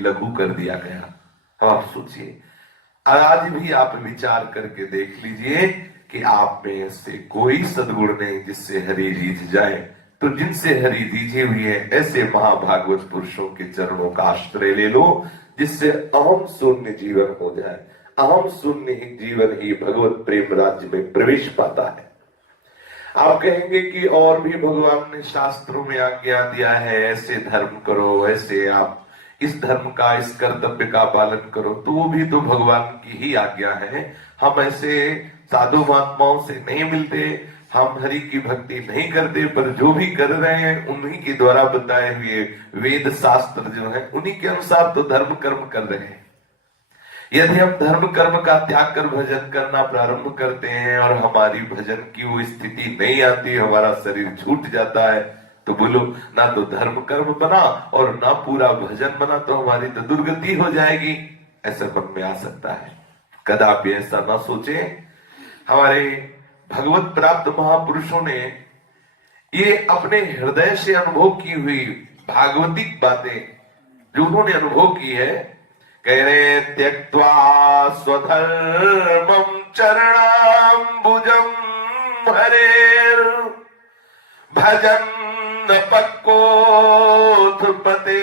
लघु कर दिया गया। आप सोचिए, आज भी आप विचार करके देख लीजिए कि आप में से कोई सद्गुण नहीं जिससे हरि रीझ जाए। तो जिनसे हरि रीझी हुई है ऐसे महाभागवत पुरुषों के चरणों का आश्रय ले लो, जिससे अहम शून्य जीवन हो जाए। अहम शून्य ही जीवन ही भगवत प्रेम राज्य में प्रवेश पाता है। आप कहेंगे कि और भी भगवान ने शास्त्रों में आज्ञा दिया है, ऐसे धर्म करो, ऐसे आप इस धर्म का, इस कर्तव्य का पालन करो, तो वो भी तो भगवान की ही आज्ञा है। हम ऐसे साधु महात्माओं से नहीं मिलते, हम हरि की भक्ति नहीं करते, पर जो भी कर रहे हैं उन्हीं के द्वारा बताए हुए वेद शास्त्र जो है उन्हीं के अनुसार तो धर्म कर्म कर रहे हैं। यदि हम धर्म कर्म का त्याग कर भजन करना प्रारंभ करते हैं और हमारी भजन की वो स्थिति नहीं आती, हमारा शरीर छूट जाता है, तो बोलो, ना तो धर्म कर्म बना और ना पूरा भजन बना, तो हमारी तो दुर्गति हो जाएगी। ऐसा मन में आ सकता है। कदापि ऐसा ना सोचे। हमारे भगवत प्राप्त महापुरुषों ने ये अपने हृदय से अनुभव की हुई भागवतिक बातें जो उन्होंने अनुभव की है, कह रहे, त्यक्त्वा स्वधर्मं चरणाम्बुजं हरेर् भजन् पक्वोऽथ पते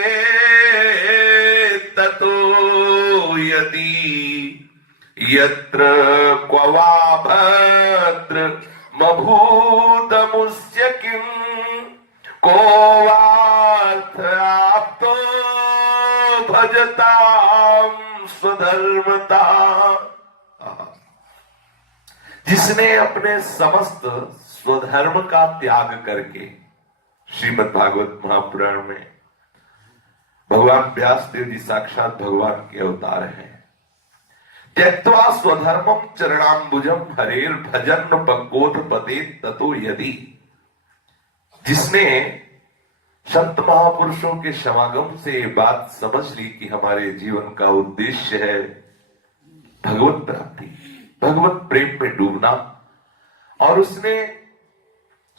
ततो यदि यत्र क्व वा भद्र मभूतमुस्य किं को वार्थ आप्तो भजताम स्वधर्मता। जिसने अपने समस्त स्वधर्म का त्याग करके, श्रीमद् भागवत महापुराण में भगवान व्यास देव जी साक्षात भगवान के अवतार हैं। त्यक्त्वा स्वधर्मं चरणाम्बुजं हरेर भजन पक्वोथ पते ततो यदि, जिसने संत महापुरुषों के समागम से बात समझ ली कि हमारे जीवन का उद्देश्य है भगवत प्राप्ति, भगवत प्रेम में डूबना, और उसने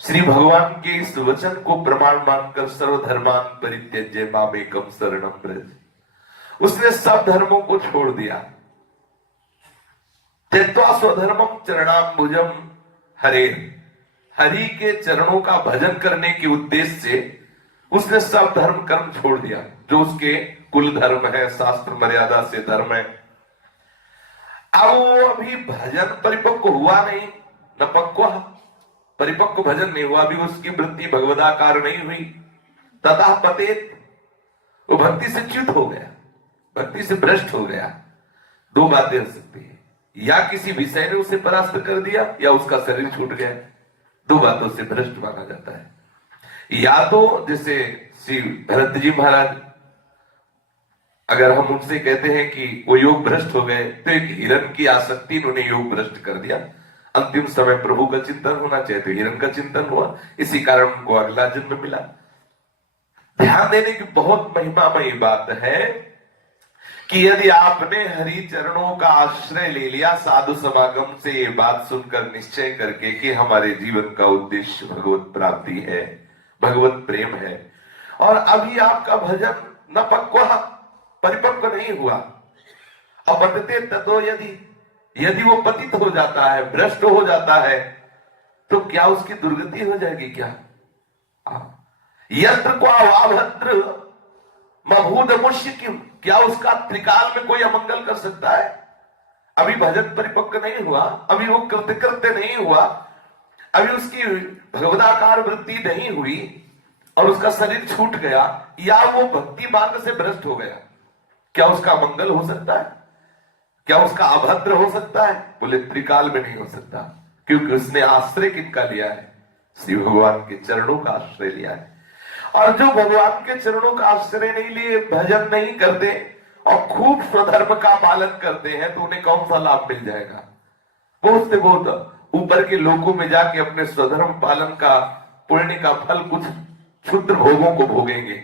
श्री भगवान के इस वचन को प्रमाण मानकर सर्वधर्मान परित्यज्य मामेकं शरणं व्रज, उसने सब धर्मों को छोड़ दिया। त्यक्त्वा स्वधर्मं चरणाम्बुजं हरेर, हरि के चरणों का भजन करने के उद्देश्य से उसने सब धर्म कर्म छोड़ दिया जो उसके कुल धर्म है, शास्त्र मर्यादा से धर्म है। अब वो अभी भजन परिपक्व हुआ नहीं, न पक्व, परिपक्व भजन नहीं हुआ, अभी उसकी वृत्ति भगवदाकार नहीं हुई। तथा पतेत, वो भक्ति से च्युत हो गया, भक्ति से भ्रष्ट हो गया। दो बातें हो सकती है, या किसी विषय ने उसे परास्त कर दिया या उसका शरीर छूट गया। दो बातों से भ्रष्ट माना जाता है। या तो जैसे श्री भरत जी महाराज, अगर हम उनसे कहते हैं कि वो योग भ्रष्ट हो गए, तो एक हिरण की आसक्ति इन्होंने योग भ्रष्ट कर दिया। अंतिम समय प्रभु का चिंतन होना चाहिए, तो हिरण का चिंतन हुआ, इसी कारण उनको अगला जन्म मिला। ध्यान देने की बहुत महिमामयी बात है कि यदि आपने हरि चरणों का आश्रय ले लिया, साधु समागम से ये बात सुनकर निश्चय करके कि हमारे जीवन का उद्देश्य भगवत प्राप्ति है, भगवत प्रेम है, और अभी आपका भजन न पक्व, परिपक्व नहीं हुआ, अपतते ततो यदि, यदि वो पतित हो जाता है, भ्रष्ट हो जाता है, तो क्या उसकी दुर्गति हो जाएगी? क्या यत्र क्वा वा भद्र मभूतमुष्य किम, क्या उसका त्रिकाल में कोई अमंगल कर सकता है? अभी भजन परिपक्व नहीं हुआ, अभी वो कृत्य कृत्य नहीं हुआ, अभी उसकी भगवदाकार वृत्ति नहीं हुई और उसका शरीर छूट गया, या वो भक्ति मार्ग से भ्रष्ट हो गया, क्या उसका मंगल हो सकता है? क्या उसका अभद्र हो सकता है? बोले त्रिकाल में नहीं हो सकता, क्योंकि उसने आश्रय किनका लिया है? श्री भगवान के चरणों का आश्रय लिया है। और जो भगवान के चरणों का आश्रय नहीं लिए, भजन नहीं करते और खूब स्वधर्म का पालन करते हैं, तो उन्हें कौन सा लाभ मिल जाएगा? बहुत से बहुत ऊपर के लोकों में जाके अपने स्वधर्म पालन का पुण्य का फल कुछ क्षुद्र भोगों को भोगेंगे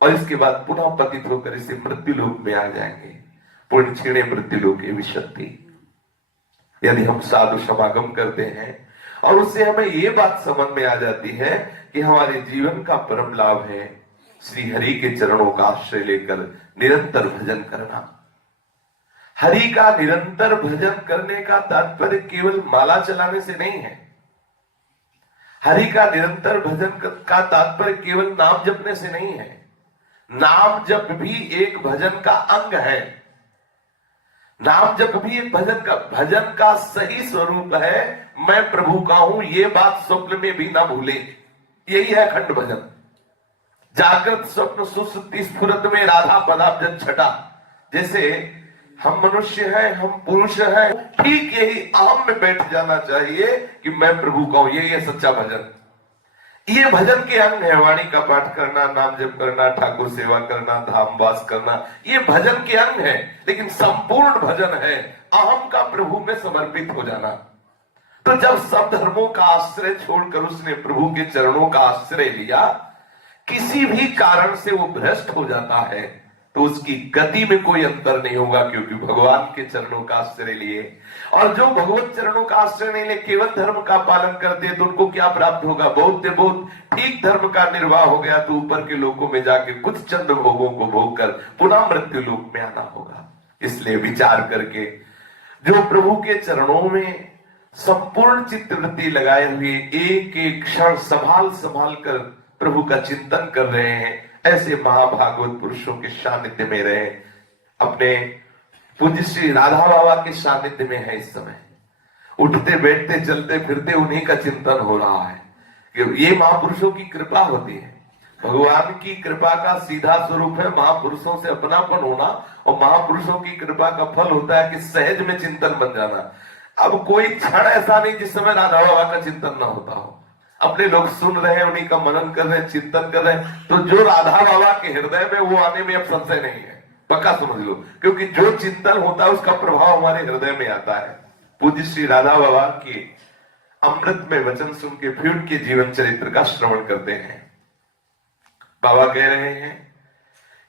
और इसके बाद पुनः पतित होकर इसे मृत्यु लोक में आ जाएंगे। पुण्य क्षीणे मृत्यु लोके विशन्ति। यदि हम साधु समागम करते हैं और उससे हमें ये बात समझ में आ जाती है कि हमारे जीवन का परम लाभ है श्री हरि के चरणों का आश्रय लेकर निरंतर भजन करना। हरि का निरंतर भजन करने का तात्पर्य केवल माला चलाने से नहीं है। हरि का निरंतर भजन का तात्पर्य केवल नाम जपने से नहीं है। नाम जप भी एक भजन का अंग है। नाम जप भी एक भजन का सही स्वरूप है। मैं प्रभु का हूं, ये बात स्वप्न में भी ना भूले, यही है अखंड भजन। जागृत स्वप्न सुसुप्ति स्फुरत में राधा पदाब्जन छटा। जैसे हम मनुष्य हैं, हम पुरुष हैं, ठीक यही आम में बैठ जाना चाहिए कि मैं प्रभु का हूं, यही है सच्चा भजन। ये भजन के अंग है। वाणी का पाठ करना, नाम जप करना, ठाकुर सेवा करना, धाम वास करना, ये भजन के अंग है। लेकिन संपूर्ण भजन है अहम का प्रभु में समर्पित हो जाना। तो जब सब धर्मों का आश्रय छोड़कर उसने प्रभु के चरणों का आश्रय लिया, किसी भी कारण से वो भ्रष्ट हो जाता है तो उसकी गति में कोई अंतर नहीं होगा, क्योंकि भगवान के चरणों का आश्रय लिए। और जो भगवत चरणों का आश्रय नहीं ले, केवल धर्म का पालन करते तो उनको क्या प्राप्त होगा? बहुत ठीक धर्म का निर्वाह हो गया तो ऊपर के लोकों में जाके कुछ चंद भोगों को भोग कर पुनः मृत्यु लोक में आना होगा। इसलिए विचार करके जो प्रभु के चरणों में संपूर्ण चित्तवृत्ति लगाए हुए एक एक क्षण संभाल कर प्रभु का चिंतन कर रहे हैं, ऐसे महाभागवत पुरुषों के सानिध्य में रहे। अपने पूज्य श्री राधा बाबा के सानिध्य में है इस समय। उठते बैठते चलते फिरते उन्हीं का चिंतन हो रहा है कि ये महापुरुषों की कृपा होती है। भगवान की कृपा का सीधा स्वरूप है महापुरुषों से अपनापन होना, और महापुरुषों की कृपा का फल होता है कि सहज में चिंतन बन जाना। अब कोई क्षण ऐसा नहीं जिस समय राधा बाबा का चिंतन ना होता हो। अपने लोग सुन रहे हैं, उन्हीं का मनन कर रहे हैं, चिंतन कर रहे हैं, तो जो राधा बाबा के हृदय में वो आने में अब संशय नहीं है, पक्का समझ लो। क्योंकि जो चिंतन होता है उसका प्रभाव हमारे हृदय में आता है। पूज्य श्री राधा बाबा के अमृत में वचन सुन के फिर उनके जीवन चरित्र का श्रवण करते हैं। बाबा कह रहे हैं,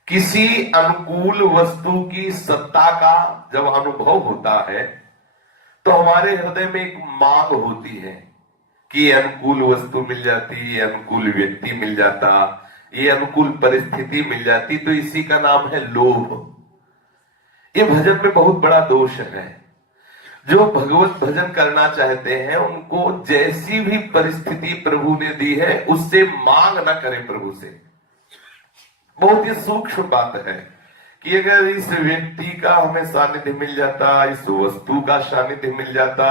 किसी अनुकूल वस्तु की सत्ता का जब अनुभव होता है तो हमारे हृदय में एक मांग होती है कि ये अनुकूल वस्तु मिल जाती, ये अनुकूल व्यक्ति मिल जाता, ये अनुकूल परिस्थिति मिल जाती, तो इसी का नाम है लोभ। ये भजन में बहुत बड़ा दोष है। जो भगवत भजन करना चाहते हैं उनको जैसी भी परिस्थिति प्रभु ने दी है उससे मांग ना करें प्रभु से। बहुत ही सूक्ष्म बात है कि अगर इस व्यक्ति का हमें सानिध्य मिल जाता, इस वस्तु का सानिध्य मिल जाता,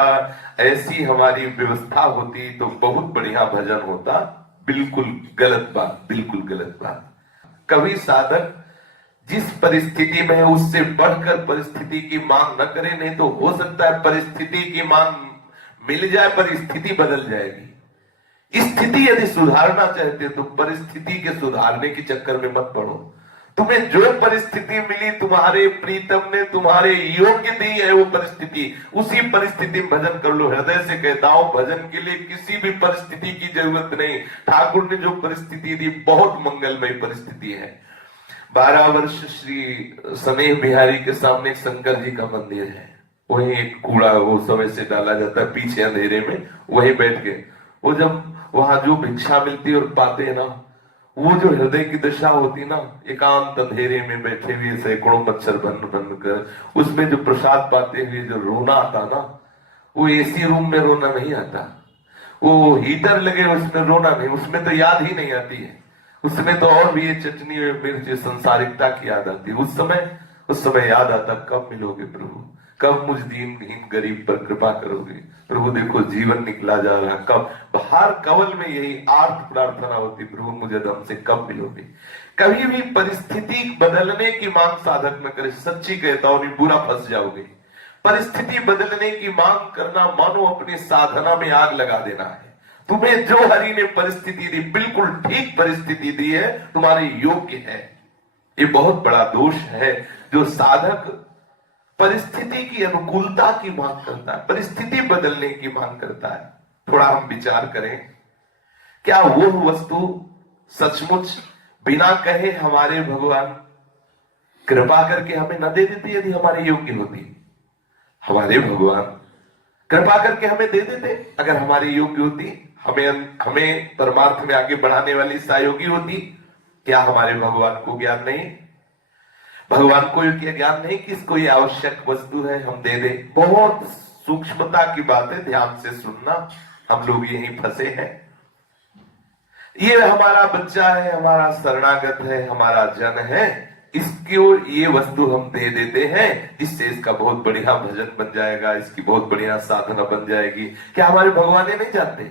ऐसी हमारी व्यवस्था होती तो बहुत बढ़िया भजन होता। बिल्कुल गलत बात, बिल्कुल गलत बात। कभी साधक जिस परिस्थिति में है उससे बढ़कर परिस्थिति की मांग न करे, नहीं तो हो सकता है परिस्थिति की मांग मिल जाए, परिस्थिति बदल जाएगी। स्थिति यदि सुधारना चाहते तो परिस्थिति के सुधारने के चक्कर में मत पड़ो। तुम्हें जो परिस्थिति मिली, तुम्हारे प्रीतम ने तुम्हारे योग्य दी है वो परिस्थिति, उसी परिस्थिति में भजन कर लो। हृदय से कहता हूं, भजन के लिए किसी भी परिस्थिति की जरूरत नहीं। ठाकुर ने जो परिस्थिति दी बहुत मंगलमय परिस्थिति है। 12 वर्ष श्री स्नेह बिहारी के सामने एक शंकर जी का मंदिर है, वहीं एक कूड़ा वो समय से डाला जाता है पीछे अंधेरे में, वहीं बैठ के वो जब वहां जो भिक्षा मिलती और पाते हैं ना, वो जो हृदय की दशा होती ना, एकांत अंधेरे में बैठे हुए सैकड़ों मच्छर बन कर उसमें जो प्रसाद पाते हुए जो रोना आता ना, वो एसी रूम में रोना नहीं आता, वो हीटर लगे उसमें रोना नहीं, उसमें तो याद ही नहीं आती है, उसमें तो और भी ये चटनी मिर्च संसारिकता की याद आती है। उस समय याद आता, कब मिलोगे प्रभु, कब मुझ दीनहीन गरीब पर कृपा करोगे प्रभु। देखो जीवन निकला जा रहा, कब हर कवल में यही आर्त प्रार्थना होती, प्रभु मुझे दम से कब मिलोगे। कभी भी परिस्थिति बदलने की मांग साधक न करे। सच्ची कहता हूं, नहीं बुरा फंस जाओगे। परिस्थिति बदलने की मांग करना मानो अपनी साधना में आग लगा देना है। तुम्हें जो हरि ने परिस्थिति दी, बिल्कुल ठीक परिस्थिति दी है, तुम्हारे योग्य है। ये बहुत बड़ा दोष है जो साधक परिस्थिति की अनुकूलता की मांग करता है, परिस्थिति बदलने की मांग करता है। थोड़ा हम विचार करें, क्या वो वस्तु सचमुच बिना कहे हमारे भगवान कृपा करके हमें न दे देते यदि हमारे योग्य होती? हमारे भगवान कृपा करके हमें दे देते अगर हमारी योग्य होती, हमें परमार्थ में आगे बढ़ाने वाली सहयोगी होती। क्या हमारे भगवान को ज्ञान नहीं? भगवान को ये ज्ञान नहीं कि इसको ये आवश्यक वस्तु है हम दे दे। बहुत सूक्ष्मता की बात है, ध्यान से सुनना। हम लोग यहीं फंसे हैं। ये हमारा बच्चा है, हमारा शरणागत है, हमारा जन है, इसकी ये वस्तु हम दे देते हैं, इससे इसका बहुत बढ़िया भजन बन जाएगा, इसकी बहुत बढ़िया साधना बन जाएगी। क्या हमारे भगवान ये नहीं जानते?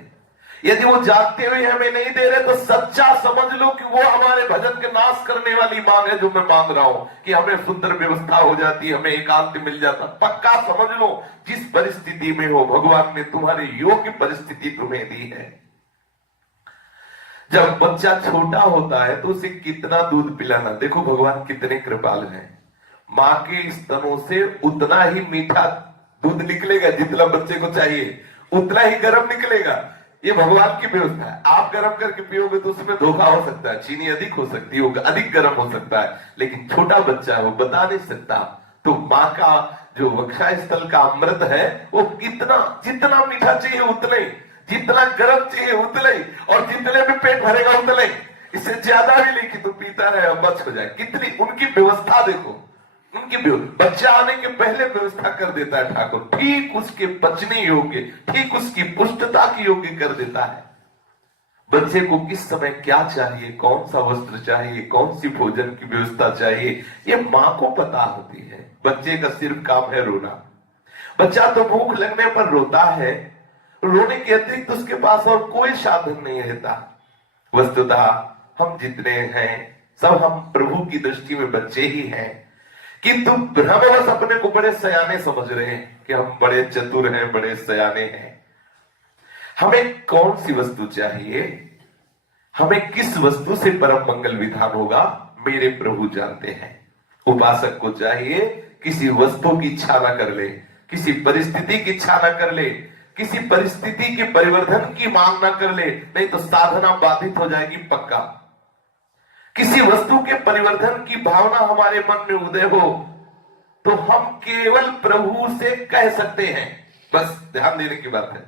यदि वो जानते हुए हमें नहीं दे रहे तो सच्चा समझ लो कि वो हमारे भजन के नाश करने वाली मांग है जो मैं मांग रहा हूं कि हमें सुंदर व्यवस्था हो जाती, हमें एकांत मिल जाता। पक्का समझ लो, जिस परिस्थिति में हो भगवान ने तुम्हारे योग्य परिस्थिति तुम्हें दी है। जब बच्चा छोटा होता है तो उसे कितना दूध पिलाना, देखो भगवान कितने कृपालु हैं। मां के स्तनों से उतना ही मीठा दूध निकलेगा जितना बच्चे को चाहिए, उतना ही गर्म निकलेगा। ये भगवान की व्यवस्था है। आप गर्म करके पियोगे तो उसमें धोखा हो सकता है, चीनी अधिक हो सकती है, अधिक गर्म हो सकता है, लेकिन छोटा बच्चा है वो बता नहीं सकता। तो माँ का जो वक्षा स्थल का अमृत है वो कितना, जितना मीठा चाहिए उतना ही, जितना गर्म चाहिए उतना ही, और जितने में पेट भरेगा उतना ही, इससे ज्यादा भी नहीं कि तू पीता रहे और बच हो जाए। कितनी उनकी व्यवस्था देखो, उनकी बच्चा आने के पहले व्यवस्था कर देता है ठाकुर, ठीक उसके पचने योग्य, ठीक उसकी पुष्टता की योग्य कर देता है। बच्चे को किस समय क्या चाहिए, कौन सा वस्त्र चाहिए, कौन सी भोजन की व्यवस्था चाहिए, ये मां को पता होती है। बच्चे का सिर्फ काम है रोना। बच्चा तो भूख लगने पर रोता है, रोने के अतिरिक्त उसके पास और कोई साधन नहीं रहता। वस्तुतः हम जितने हैं सब हम प्रभु की दृष्टि में बच्चे ही हैं, किंतु हम बस अपने को बड़े सयाने समझ रहे हैं कि हम बड़े चतुर हैं, बड़े सयाने हैं। हमें कौन सी वस्तु चाहिए, हमें किस वस्तु से परम मंगल विधान होगा, मेरे प्रभु जानते हैं। उपासक को चाहिए किसी वस्तु की इच्छा ना कर ले, किसी परिस्थिति की इच्छा ना कर ले, किसी परिस्थिति के परिवर्तन की मांग ना कर ले, नहीं तो साधना बाधित हो जाएगी पक्का। किसी वस्तु के परिवर्तन की भावना हमारे मन में उदय हो तो हम केवल प्रभु से कह सकते हैं। बस ध्यान देने की बात है,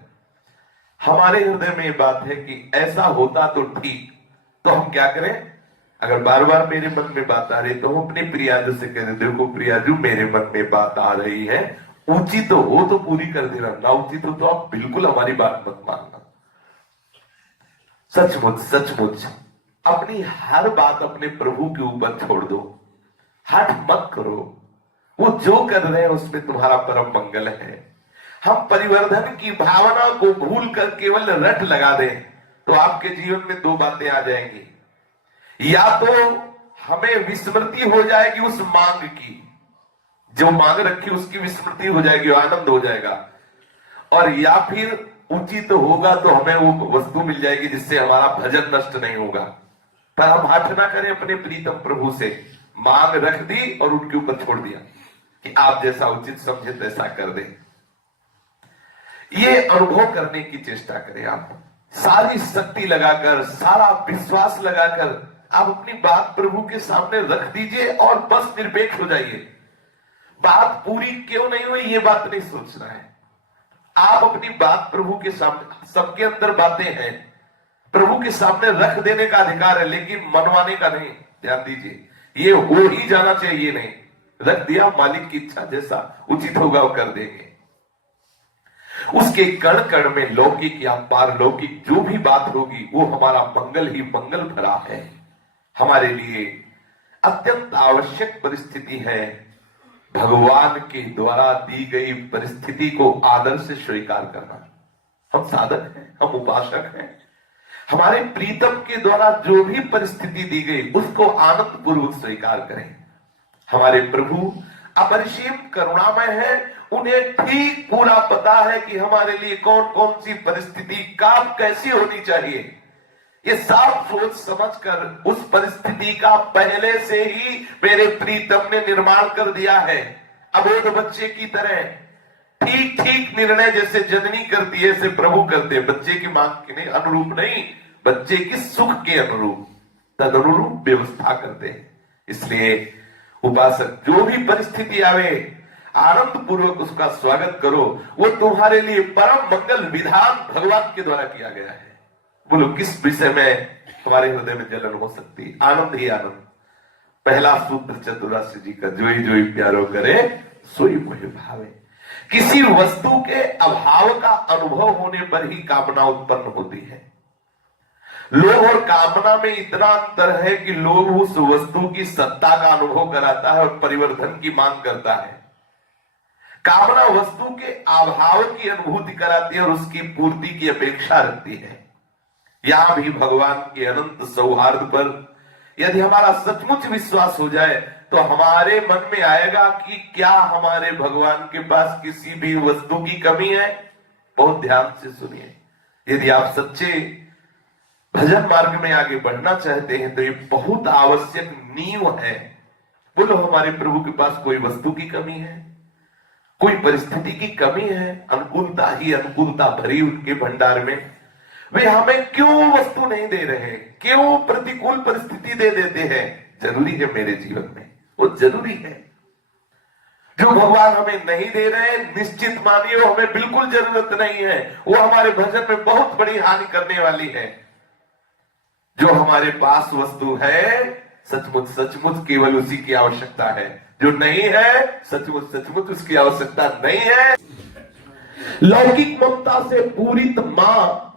हमारे हृदय में ये बात है कि ऐसा होता तो ठीक, तो हम क्या करें? अगर बार बार मेरे मन में बात आ रही तो हम अपने प्रियाजू से कह देते, देखो प्रियाजू मेरे मन में बात आ रही है, उचित तो हो तो पूरी कर देना, ना उचित हो तो आप बिल्कुल हमारी बात मत मानना। सचमुच सचमुच अपनी हर बात अपने प्रभु के ऊपर छोड़ दो, हट मत करो। वो जो कर रहे हैं उसमें तुम्हारा परम मंगल है। हम परिवर्तन की भावना को भूल कर केवल रट लगा दें तो आपके जीवन में दो बातें आ जाएंगी। या तो हमें विस्मृति हो जाएगी उस मांग की, जो मांग रखी उसकी विस्मृति हो जाएगी, आनंद हो जाएगा, और या फिर उचित होगा तो हमें वो वस्तु मिल जाएगी जिससे हमारा भजन नष्ट नहीं होगा। पर हम हठ ना करें अपने प्रीतम प्रभु से, मांग रख दी और उनके ऊपर छोड़ दिया कि आप जैसा उचित समझे तैसा कर दे। ये अनुभव करने की चेष्टा करें। आप सारी शक्ति लगाकर, सारा विश्वास लगाकर आप अपनी बात प्रभु के सामने रख दीजिए और बस निरपेक्ष हो जाइए। बात पूरी क्यों नहीं हुई ये बात नहीं सोचना है। आप अपनी बात प्रभु के सामने, सबके अंदर बातें हैं, प्रभु के सामने रख देने का अधिकार है, लेकिन मनवाने का नहीं। ध्यान दीजिए, ये हो ही जाना चाहिए, नहीं रख दिया, मालिक की इच्छा जैसा उचित होगा वो कर देंगे। उसके कण कण में लौकिक या पारलौकिक जो भी बात होगी वो हमारा मंगल ही मंगल भरा है। हमारे लिए अत्यंत आवश्यक परिस्थिति है भगवान के द्वारा दी गई परिस्थिति को आदर से स्वीकार करना। हम साधक हैं, हम उपासक हैं, हमारे प्रीतम के द्वारा जो भी परिस्थिति दी गई उसको आनंद पूर्वक स्वीकार करें। हमारे प्रभु अपरिसीम करुणामय है, उन्हें ठीक पूरा पता है कि हमारे लिए कौन कौन सी परिस्थिति कब कैसी होनी चाहिए। ये साफ सोच समझकर उस परिस्थिति का पहले से ही मेरे प्रीतम ने निर्माण कर दिया है। अबोध बच्चे की तरह ठीक ठीक निर्णय जैसे जननी करती है ऐसे प्रभु करते हैं। बच्चे की मांग के अनुरूप नहीं, बच्चे की सुख के अनुरूप तद अनुरूप व्यवस्था करते हैं। इसलिए उपासक जो भी परिस्थिति आवे आनंद पूर्वक उसका स्वागत करो। वो तुम्हारे लिए परम मंगल विधान भगवान के द्वारा किया गया है। बोलो किस विषय में हमारे हृदय में जलन हो सकती? आनंद ही आनंद। पहला सूत्र चतुरासी जी का, जोई जोई प्यारो करे सोई मोहि भावे। किसी वस्तु के अभाव का अनुभव होने पर ही कामना उत्पन्न होती है। लोभ और कामना में इतना अंतर है कि लोभ उस वस्तु की सत्ता का अनुभव कराता है और परिवर्तन की मांग करता है। कामना वस्तु के अभाव की अनुभूति कराती है और उसकी पूर्ति की अपेक्षा रखती है। यहां भी भगवान के अनंत सौहार्द पर यदि हमारा सचमुच विश्वास हो जाए तो हमारे मन में आएगा कि क्या हमारे भगवान के पास किसी भी वस्तु की कमी है। बहुत ध्यान से सुनिए, यदि आप सच्चे भजन मार्ग में आगे बढ़ना चाहते हैं तो ये बहुत आवश्यक नींव है। बोलो, हमारे प्रभु के पास कोई वस्तु की कमी है, कोई परिस्थिति की कमी है? अनुकूलता ही अनुकूलता भरी उनके भंडार में। वे हमें क्यों वस्तु नहीं दे रहे, क्यों प्रतिकूल परिस्थिति दे देते हैं? जरूरी है मेरे जीवन में, वो जरूरी है। जो भगवान हमें नहीं दे रहे, निश्चित मानिए वो हमें बिल्कुल जरूरत नहीं है, वो हमारे भजन में बहुत बड़ी हानि करने वाली है। जो हमारे पास वस्तु है, सचमुच सचमुच केवल उसी की आवश्यकता है। जो नहीं है, सचमुच सचमुच उसकी आवश्यकता नहीं है। लौकिक ममता से पूरित मां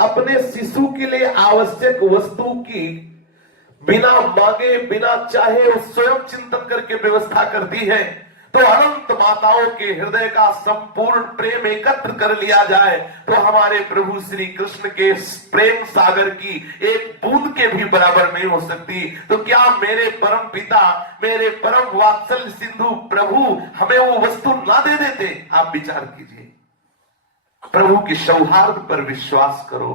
अपने शिशु के लिए आवश्यक वस्तु की बिना मांगे बिना चाहे वो स्वयं चिंतन करके व्यवस्था करती है। तो अनंत माताओं के हृदय का संपूर्ण प्रेम एकत्र कर लिया जाए तो हमारे प्रभु श्री कृष्ण के प्रेम सागर की एक बूंद के भी बराबर नहीं हो सकती। तो क्या मेरे परम पिता, मेरे परम वात्सल्य सिंधु प्रभु हमें वो वस्तु ना दे देते? आप विचार कीजिए। प्रभु के सौहार्द पर विश्वास करो।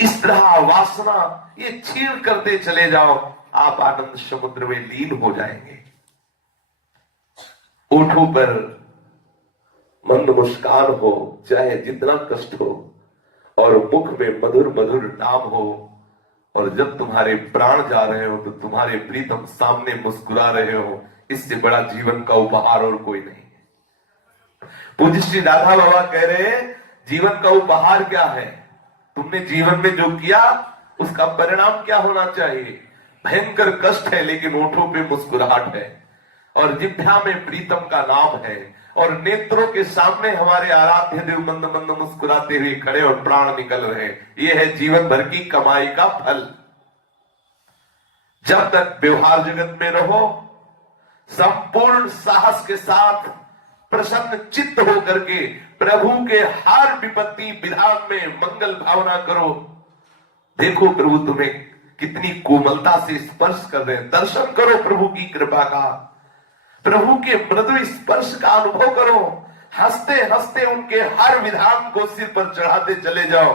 इस तरह वासना ये छीन करते चले जाओ, आप आनंद समुद्र में लीन हो जाएंगे। ओठों पर मंद मुस्कान हो, चाहे जितना कष्ट हो, और मुख में मधुर मधुर नाम हो, और जब तुम्हारे प्राण जा रहे हो तो तुम्हारे प्रीतम सामने मुस्कुरा रहे हो, इससे बड़ा जीवन का उपहार और कोई नहीं है। पूज्य श्री राधा बाबा कह रहे हैं, जीवन का उपहार क्या है? तुमने जीवन में जो किया उसका परिणाम क्या होना चाहिए? भयंकर कष्ट है लेकिन ओठों पे मुस्कुराहट है, और जिह्वा में प्रीतम का नाम है, और नेत्रों के सामने हमारे आराध्य देव मंद मंद मुस्कुराते हुए खड़े और प्राण निकल रहे। ये है जीवन भर की कमाई का फल। जब तक व्यवहार जगत में रहो, संपूर्ण साहस के साथ प्रसन्न चित्त होकर के प्रभु के हर विपत्ति विधान में मंगल भावना करो। देखो प्रभु तुम्हें कितनी कोमलता से स्पर्श कर रहे हैं। दर्शन करो प्रभु की कृपा का, प्रभु के मृदु स्पर्श का अनुभव करो। हंसते हंसते उनके हर विधान को सिर पर चढ़ाते चले जाओ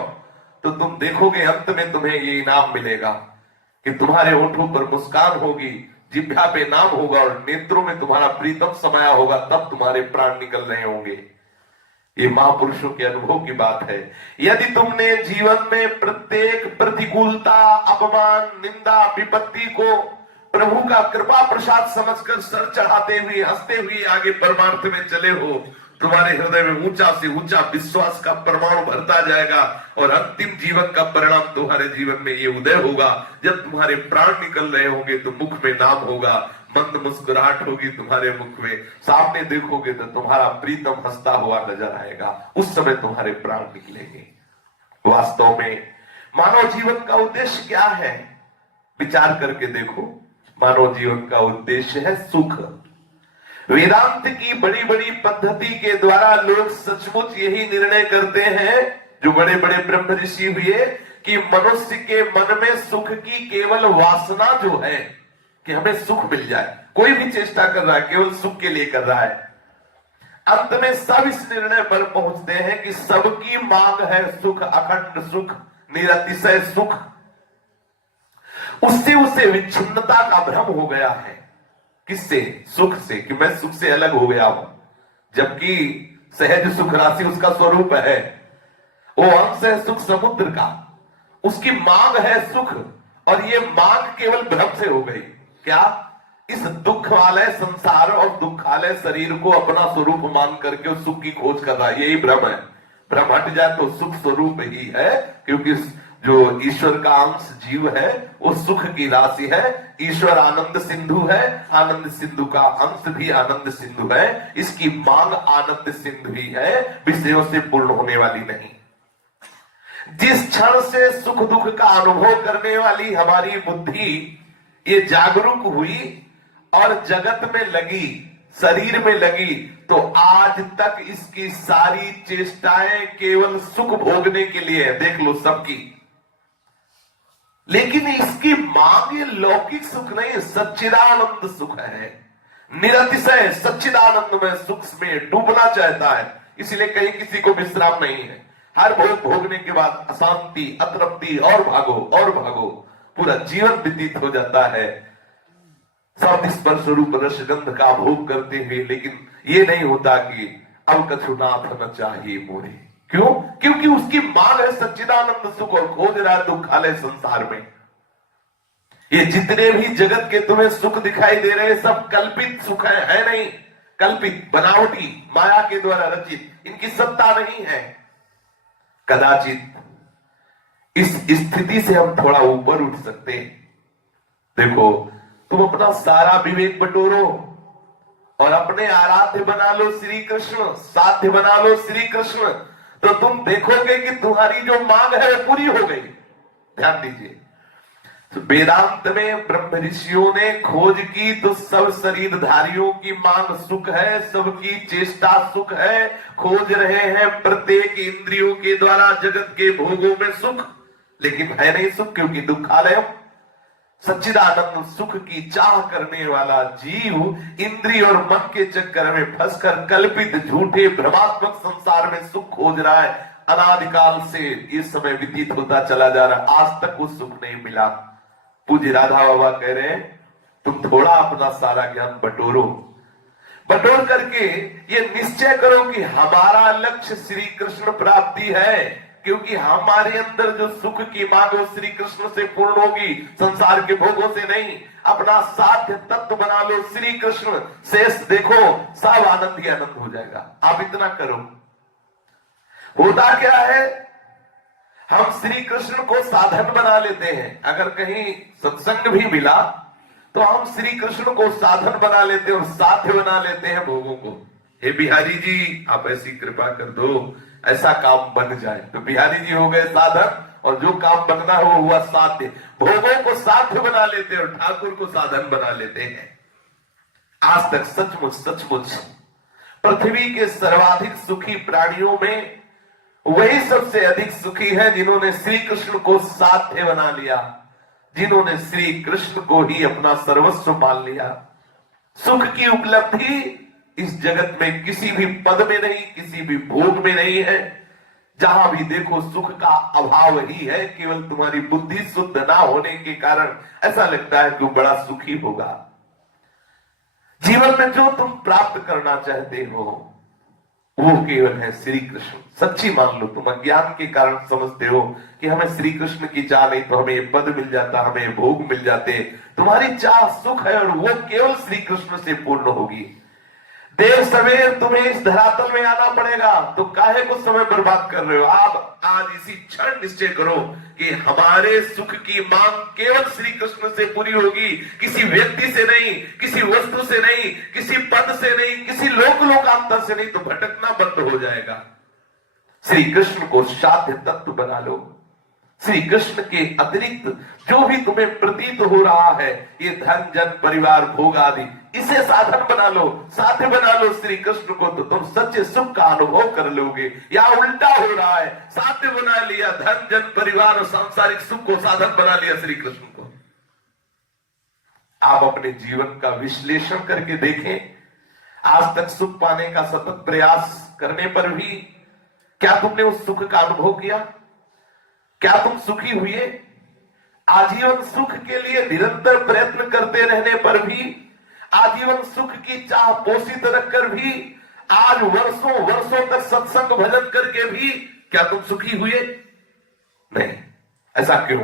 तो तुम देखोगे अंत में तुम्हें ये इनाम मिलेगा कि तुम्हारे होठों पर मुस्कान होगी, जिह्वा पे नाम होगा और नेत्रों में तुम्हारा प्रीतम समाया होगा। तब तुम्हारे प्राण निकल रहे होंगे। ये महापुरुषों के अनुभव की बात है। यदि तुमने जीवन में प्रत्येक प्रतिकूलता, अपमान, निंदा, विपत्ति को प्रभु का कृपा प्रसाद समझकर सर चढ़ाते हुए हंसते हुए आगे परमार्थ में चले हो, तुम्हारे हृदय में ऊंचा से ऊंचा विश्वास का परमाणु भरता जाएगा और अंतिम जीवन का परिणाम तुम्हारे जीवन में ये उदय होगा। जब तुम्हारे प्राण निकल रहे होंगे तो मुख में नाम होगा, मंद मुस्कुराहट होगी तुम्हारे मुख में, सामने देखोगे तो तुम्हारा प्रीतम हंसता हुआ नजर आएगा। उस समय तुम्हारे प्राण निकलेंगे। वास्तव में मानव जीवन का उद्देश्य क्या है? विचार करके देखो। मानव जीवन का उद्देश्य है सुख। वेदांत की बड़ी बड़ी पद्धति के द्वारा लोग सचमुच यही निर्णय करते हैं, जो बड़े बड़े ब्रह्म ऋषि हुए, कि मनुष्य के मन में सुख की केवल वासना जो है कि हमें सुख मिल जाए। कोई भी चेष्टा कर रहा है केवल सुख के लिए कर रहा है। अंत में सब इस निर्णय पर पहुंचते हैं कि सबकी मांग है सुख, अखंड सुख, निरतिशय सुख। उससे उसे विच्छिन्नता का भ्रम हो गया है। किससे? सुख से, कि मैं सुख से अलग हो गया हूं, जबकि सहज सुख राशि उसका स्वरूप है। वो अंश है सुख समुद्र का, उसकी मांग है सुख, और ये मांग केवल भ्रम से हो गई। क्या? इस दुख वाले संसार और दुखालय शरीर को अपना स्वरूप मान करके उस सुख की खोज कर रहा है। यही भ्रम है। भ्रम हट जाए तो सुख स्वरूप ही है, क्योंकि जो ईश्वर का अंश जीव है वो सुख की राशि है। ईश्वर आनंद सिंधु है, आनंद सिंधु का अंश भी आनंद सिंधु है। इसकी मांग आनंद सिंधु ही है, विषयों से पूर्ण होने वाली नहीं। जिस क्षण से सुख दुख का अनुभव करने वाली हमारी बुद्धि ये जागरूक हुई और जगत में लगी, शरीर में लगी, तो आज तक इसकी सारी चेष्टाएं केवल सुख भोगने के लिए है। देख लो सबकी, लेकिन इसकी मांग ये लौकिक सुख नहीं, सच्चिदानंद सुख है। निरतिशय सच्चिदानंद में सुख में डूबना चाहता है, इसलिए कहीं किसी को विश्राम नहीं है। हर भोग भोगने के बाद अशांति, अतृप्ति, और भागो और भागो, पूरा जीवन व्यतीत हो जाता है शब्द स्पर्श रूप रसगंध का भोग करते हुए। लेकिन ये नहीं होता कि अब कछु नाथ न चाहिए मोरे। क्यों? क्योंकि उसकी मांग है सच्चिदानंद सुख और खोज रहा है दुखालय संसार में। ये जितने भी जगत के तुम्हें सुख दिखाई दे रहे हैं सब कल्पित सुख है नहीं, कल्पित, बनावटी, माया के द्वारा रचित, इनकी सत्ता नहीं है। कदाचित इस स्थिति से हम थोड़ा ऊपर उठ सकते हैं। देखो, तुम अपना सारा विवेक बटोरो और अपने आराध्य बना लो श्री कृष्ण, साध्य बना लो श्री कृष्ण, तो तुम देखोगे कि तुम्हारी जो मांग है वो पूरी हो गई। ध्यान दीजिए, तो वेदांत में ब्रह्म ऋषियों ने खोज की तो सब शरीरधारियों की मांग सुख है, सबकी चेष्टा सुख है, खोज रहे हैं प्रत्येक इंद्रियों के द्वारा जगत के भोगों में सुख, लेकिन है नहीं सुख, क्योंकि दुखालय सच्चिदानंद सुख की चाह करने वाला जीव इंद्रिय और मन के चक्कर में फंसकर कल्पित झूठे भ्रमात्मक संसार में सुख खोज रहा है। अनादिकाल से ये समय व्यतीत होता चला जा रहा, आज तक वो सुख नहीं मिला। पूज्य राधा बाबा कह रहे हैं तुम थोड़ा अपना सारा ज्ञान बटोरो, बटोर करके ये निश्चय करो कि हमारा लक्ष्य श्री कृष्ण प्राप्ति है, क्योंकि हमारे अंदर जो सुख की मांग वो श्री कृष्ण से पूर्ण होगी, संसार के भोगों से नहीं। अपना साध्य तत्व बना लो श्री कृष्ण, शेष देखो सब आनंद ही आनंद हो जाएगा। आप इतना करो। होता क्या है, हम श्री कृष्ण को साधन बना लेते हैं। अगर कहीं सत्संग भी मिला तो हम श्री कृष्ण को साधन बना लेते हैं और साध्य बना लेते हैं भोगों को। हे बिहारी जी, आप ऐसी कृपा कर दो ऐसा काम बन जाए, तो बिहारी जी हो गए साधन और जो काम बनना हो वो हुआ साध्य। भोगों को साध्य बना लेते हैं और ठाकुर को साधन बना लेते हैं। आज तक सचमुच सचमुच पृथ्वी के सर्वाधिक सुखी प्राणियों में वही सबसे अधिक सुखी है जिन्होंने श्री कृष्ण को साध्य बना लिया, जिन्होंने श्री कृष्ण को ही अपना सर्वस्व मान लिया। सुख की उपलब्धि इस जगत में किसी भी पद में नहीं, किसी भी भोग में नहीं है। जहां भी देखो सुख का अभाव ही है, केवल तुम्हारी बुद्धि शुद्ध ना होने के कारण ऐसा लगता है कि वो बड़ा सुखी होगा। जीवन में जो तुम प्राप्त करना चाहते हो वो केवल है श्री कृष्ण। सच्ची मान लो, तुम अज्ञान के कारण समझते हो कि हमें श्री कृष्ण की चाह नहीं तो हमें ये पद मिल जाता, हमें भोग मिल जाते। तुम्हारी चाह सुख है और वो केवल श्री कृष्ण से पूर्ण होगी। देर सवेर तुम्हें इस धरातल में आना पड़ेगा, तो काहे को समय बर्बाद कर रहे हो। आप आज इसी क्षण निश्चय करो कि हमारे सुख की मांग केवल श्री कृष्ण से पूरी होगी, किसी व्यक्ति से नहीं, किसी वस्तु से नहीं, किसी पद से नहीं, किसी लोकांतर से नहीं, तो भटकना बंद हो जाएगा। श्री कृष्ण को साध्य तत्व बना लो। श्री कृष्ण के अतिरिक्त जो भी तुम्हें प्रतीत हो रहा है, ये धन जन परिवार भोग आदि, इसे साधन बना लो, साध्य बना लो श्री कृष्ण को, तो तुम सच्चे सुख का अनुभव कर लोगे। या उल्टा हो रहा है, साध्य बना लिया धन जन परिवार और सांसारिक सुख को, साधन बना लिया श्री कृष्ण को। आप अपने जीवन का विश्लेषण करके देखें, आज तक सुख पाने का सतत प्रयास करने पर भी क्या तुमने उस सुख का अनुभव किया? क्या तुम सुखी हुए? आजीवन सुख के लिए निरंतर प्रयत्न करते रहने पर भी, आजीवन सुख की चाह पोषित रखकर भी, आज वर्षों वर्षों तक सत्संग भजन करके भी क्या तुम सुखी हुए? नहीं। ऐसा क्यों?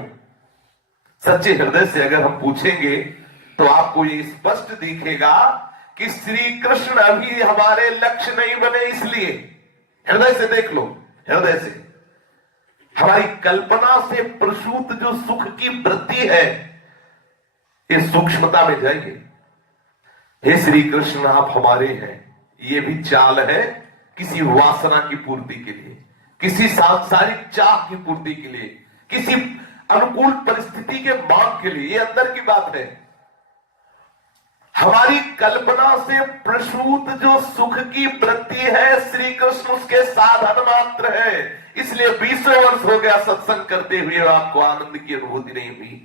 सच्चे हृदय से अगर हम पूछेंगे तो आपको ये स्पष्ट दिखेगा कि श्री कृष्ण अभी हमारे लक्ष्य नहीं बने। इसलिए हृदय से देख लो, हृदय से हमारी कल्पना से प्रसूत जो सुख की वृत्ति है, इस सूक्ष्मता में जाइए। हे श्री कृष्ण, आप हमारे हैं, ये भी चाल है किसी वासना की पूर्ति के लिए, किसी सांसारिक चाह की पूर्ति के लिए, किसी अनुकूल परिस्थिति के मांग के लिए। ये अंदर की बात है। हमारी कल्पना से प्रसूत जो सुख की वृत्ति है, श्री कृष्ण उसके साधन मात्र है। इसलिए 20 वर्ष हो गया सत्संग करते हुए आपको आनंद की अनुभूति नहीं हुई।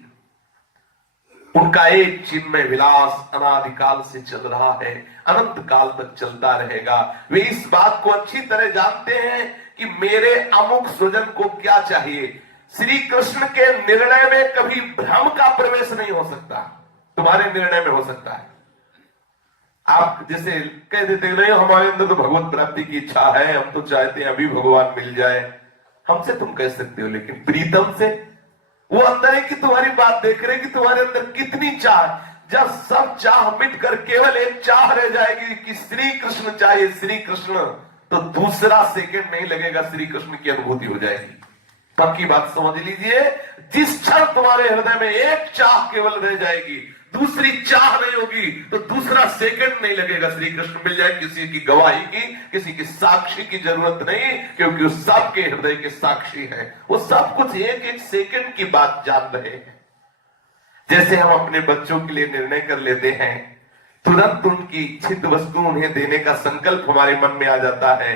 उनका एक चिन्मय विलास अनादिकाल से चल रहा है, अनंत काल तक चलता रहेगा। वे इस बात को अच्छी तरह जानते हैं कि मेरे अमुक स्वजन को क्या चाहिए। श्री कृष्ण के निर्णय में कभी भ्रम का प्रवेश नहीं हो सकता, तुम्हारे निर्णय में हो सकता है। आप जैसे कह देते नहीं, हमारे अंदर तो भगवत प्राप्ति की इच्छा है, हम तो चाहते हैं अभी भगवान मिल जाए। हमसे तुम कह सकते हो, लेकिन प्रीतम से वो अंदर है कि तुम्हारी बात देख रहे कि तुम्हारे अंदर कितनी चाह। जब सब चाह मिट कर केवल एक चाह रह जाएगी कि श्री कृष्ण चाहिए, श्री कृष्ण, तो दूसरा सेकंड नहीं लगेगा, श्री कृष्ण की अनुभूति हो जाएगी। पक्की बात समझ लीजिए, जिस क्षण तुम्हारे हृदय में एक चाह केवल रह जाएगी, दूसरी चाह नहीं होगी, तो दूसरा सेकंड नहीं लगेगा, श्री कृष्ण मिल जाए। किसी की गवाही की, किसी की साक्षी की जरूरत नहीं, क्योंकि उस सबके हृदय के साक्षी है। वो सब कुछ एक एक सेकंड की बात जान रहे हैं। जैसे हम अपने बच्चों के लिए निर्णय कर लेते हैं, तुरंत उनकी इच्छित वस्तु उन्हें देने का संकल्प हमारे मन में आ जाता है,